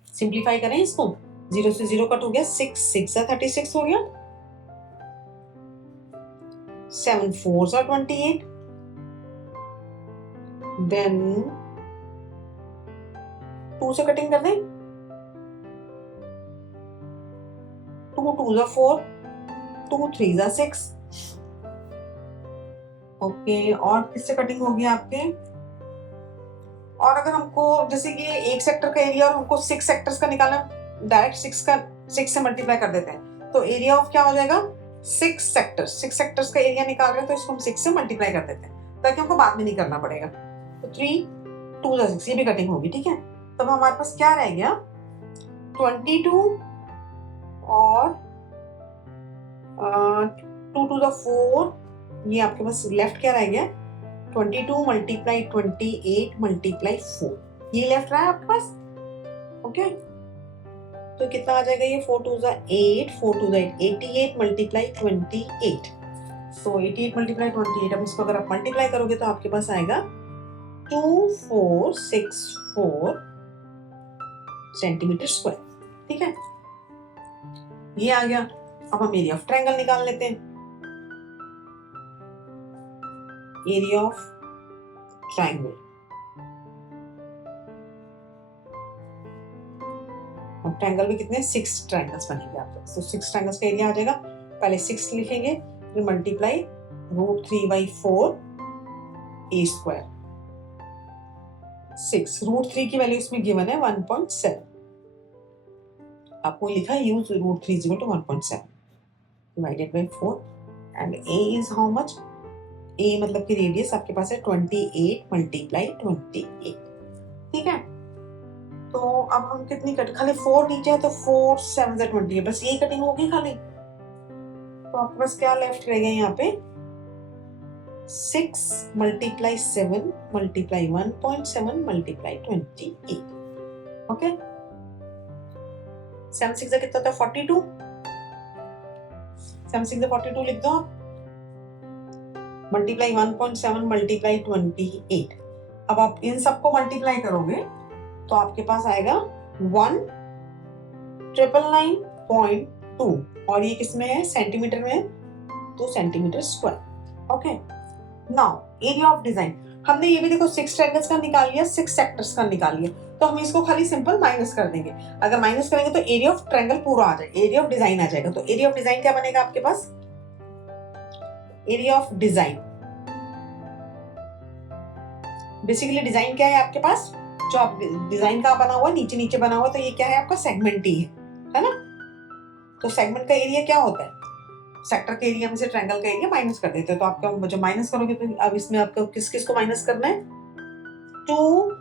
simplify करें इसको, 0 से 0 कट हो गया, 6 6 36 हो गया, 7 4 28, देन 2 से कटिंग कर दें, 2 2 4, 2 3 6। ओके, और किससे कटिंग होगी आपके? और अगर हमको जैसे कि एक सेक्टर का एरिया और हमको 6 सेक्टर्स का निकालना, डायरेक्ट 6 से मल्टीप्लाई कर देते हैं, तो एरिया ऑफ क्या हो जाएगा? 6 सेक्टर्स का एरिया निकाल रहे हैं, तो इसको हम 6 से मल्टीप्लाई कर देते हैं, ताकि हमको बाद में नहीं करना पड़ेगा। तो 3 2 6, ये भी कटिंग होगी, ठीक है। तब हमारे पास क्या रह गया? 22 और 2 2 4, ये आपके पास लेफ्ट क्या रह गया? 22 मल्टीप्लाई 28 मल्टीप्लाई 4, ये लेफ्ट रहा है आपके पास। ओके, तो कितना आ जाएगा ये? 4 2 8, 4 2 8, 88 मल्टीप्लाई 28। तो 88 मल्टीप्लाई 28, अब इसको अगर आप मल्टीप्लाई करोगे तो आपके पास आएगा 2464 सेंटीमीटर स्क्वायर, ठीक है। ये आ गया। अब हम एरिया ऑफ ट्रायंगल निकाल लेते हैं। एरिया ऑफ ट्रायंगल, अब ट्रायंगल में कितने? 6 ट्रायंगल्स बनेंगे आपके पास, तो 6 ट्रायंगल्स का एरिया आ जाएगा। पहले 6 लिखेंगे, फिर मल्टीप्लाई √3/4 a²। 6 √3 की वैल्यू इसमें गिवन है 1.7, आपको लिखा है use √3 = 1.7 divided by 4, and a is how much? a मतलब कि रेडियस आपके पास है 28 मल्टीप्लाई 28, ठीक है। तो अब हम कितनी कट, खाली 4 नीचे है, तो 4 7 20 है, बस यही कटिंग होगी खाली। तो आपके पास क्या लेफ्ट रह गया यहाँ पे 6 मल्टीप्लाई 7 मल्टीप्लाई 1.7 मल्टीप्लाई 28। ओके 7 6 कितना होता है 42, 7 6 42 लिख दो आप, मल्टीप्लाई 1.7 मल्टीप्लाई 28। अब आप इन सबको मल्टीप्लाई करोगे तो आपके पास आएगा 1999.2 और ये किसमें है सेंटीमीटर में है 2 centimetre square. Okay now area of design हमने ये भी देखो 6 ट्रायंगल्स का निकाल लिया, 6 सेक्टर्स का निकाल लिया, तो हम इसको खाली सिंपल माइनस कर देंगे। अगर माइनस करेंगे तो एरिया ऑफ ट्रायंगल पूरा आ जाएगा, एरिया ऑफ डिजाइन आ जाएगा। तो एरिया ऑफ डिजाइन क्या बनेगा आपके पास, area of design basically design क्या है आपके पास, जो आप डिजाइन का बना हुआ है नीचे नीचे बना हुआ, तो ये क्या है आपका सेगमेंट ही है ना। तो सेगमेंट का एरिया क्या होता है, सेक्टर के एरिया में से ट्रायंगल का एरिया माइनस कर देते हैं। तो आपका जब माइनस करोगे तो अब इसमें आपको किस किस को माइनस करना है 2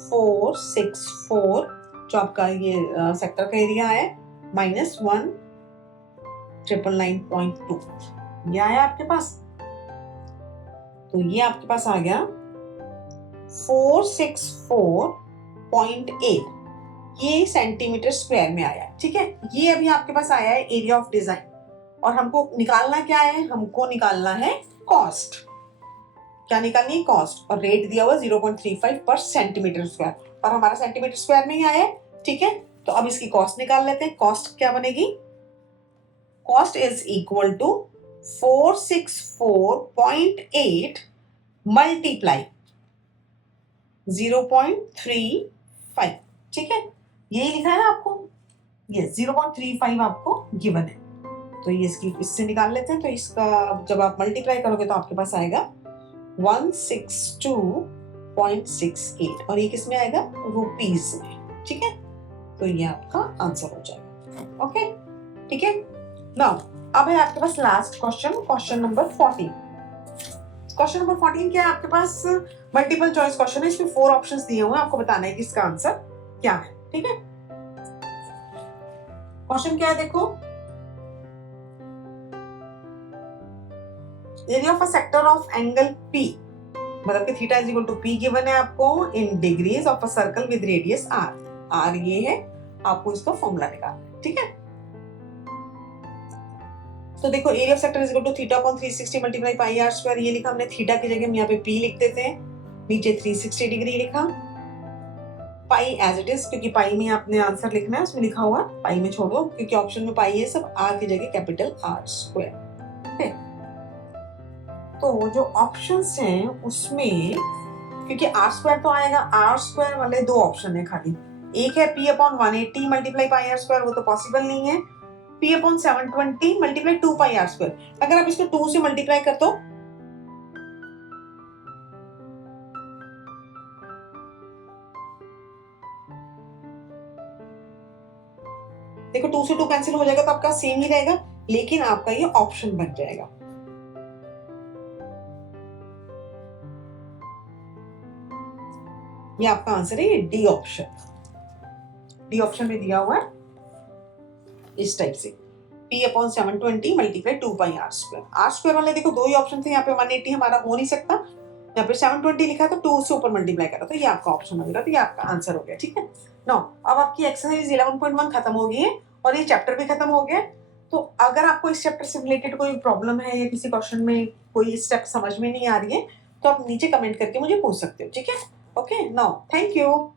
4 6 4 जो आपका ये सेक्टर का एरिया है माइनस 1999.2 ये आया आपके पास। तो ये आपके पास आ गया 464.8 ये सेंटीमीटर स्क्वायर में आया। ठीक है ये अभी आपके पास आया है एरिया ऑफ डिजाइन और हमको निकालना क्या है, हमको निकालना है कॉस्ट। क्या निकालनी है कॉस्ट, और रेट दिया हुआ 0.35 पर सेंटीमीटर स्क्वायर और हमारा सेंटीमीटर स्क्वायर में ही आया है। ठीक है तो अब इसकी कॉस्ट निकाल लेते हैं। कॉस्ट क्या बनेगी, cost is equal to 464.8 multiply 0.35। ठीक है यही लिखा है ना आपको, ये 0.35 आपको गिवन है। तो ये इसकी इससे निकाल लेते हैं। तो इसका जब आप मल्टीप्लाई करोगे तो आपके पास आएगा 162.68 और ये किस में आएगा रुपीस में। ठीक है तो ये आपका आंसर हो जाएगा। ओके ठीक है नाउ अब है आपके पास last question, question number 14। Question number 14 क्या है आपके पास, मल्टीपल चॉइस क्वेश्चन है, इसमें 4 ऑप्शंस दिए हुए हैं, आपको बताना है कि इसका आंसर क्या है। ठीक है क्वेश्चन क्या है देखो, area of a sector of angle P मतलब कि theta is equal to P given है आपको in degrees of a circle with radius R। R ये है, आपको इसका फॉर्मूला निकालना है। ठीक है तो देखो area of sector is equal to theta upon 360 multiply pi r square, ये लिखा हमने, थीटा की जगह हम यहाँ पे P लिख देते हैं, नीचे 360 डिग्री लिखा, पाई एज इट इज क्योंकि पाई में आपने आंसर लिखना है, उसमें लिखा हुआ पाई में छोड़ो क्योंकि ऑप्शन में पाई है सब, r की जगह कैपिटल R स्क्वायर। तो जो ऑप्शंस हैं उसमें क्योंकि r स्क्वायर तो आएगा, r स्क्वायर वाले 2 ऑप्शन है खाली, एक है P upon 180 multiply pi r square, वो तो पॉसिबल नहीं है, P upon 720 multiply 2 pi r square. अगर आप इसको 2 से मल्टीप्लाई कर दो देखो 2 से 2 कैंसिल हो जाएगा तो आपका सेम ही रहेगा, लेकिन आपका ये ऑप्शन बन जाएगा। ये आपका आंसर है, ये डी ऑप्शन, डी ऑप्शन में दिया हुआ है इस टाइप से P upon 720 multiply 2 pi r square. r square वाले देखो 2 ही ऑप्शन थे, यहाँ पे 180 हमारा हो नहीं सकता, यहाँ पे 720 लिखा है तो 2 से ऊपर मल्टीप्लाई करा, तो ये आपका ऑप्शन हो गया, तो ये आपका आंसर हो गया। ठीक है नो अब आपकी एक्सरसाइज 11.1 खत्म हो गई है और ये चैप्टर भी खत्म हो गया। तो अगर आपको इस चैप्टर से रिलेटेड कोई प्रॉब्लम है या किसी क्वेश्चन में कोई स्टेप समझ में नहीं आ रही है तो आप नीचे कमेंट करके मुझे पूछ सकते हो। ठीक है ओके नाउ थैंक यू।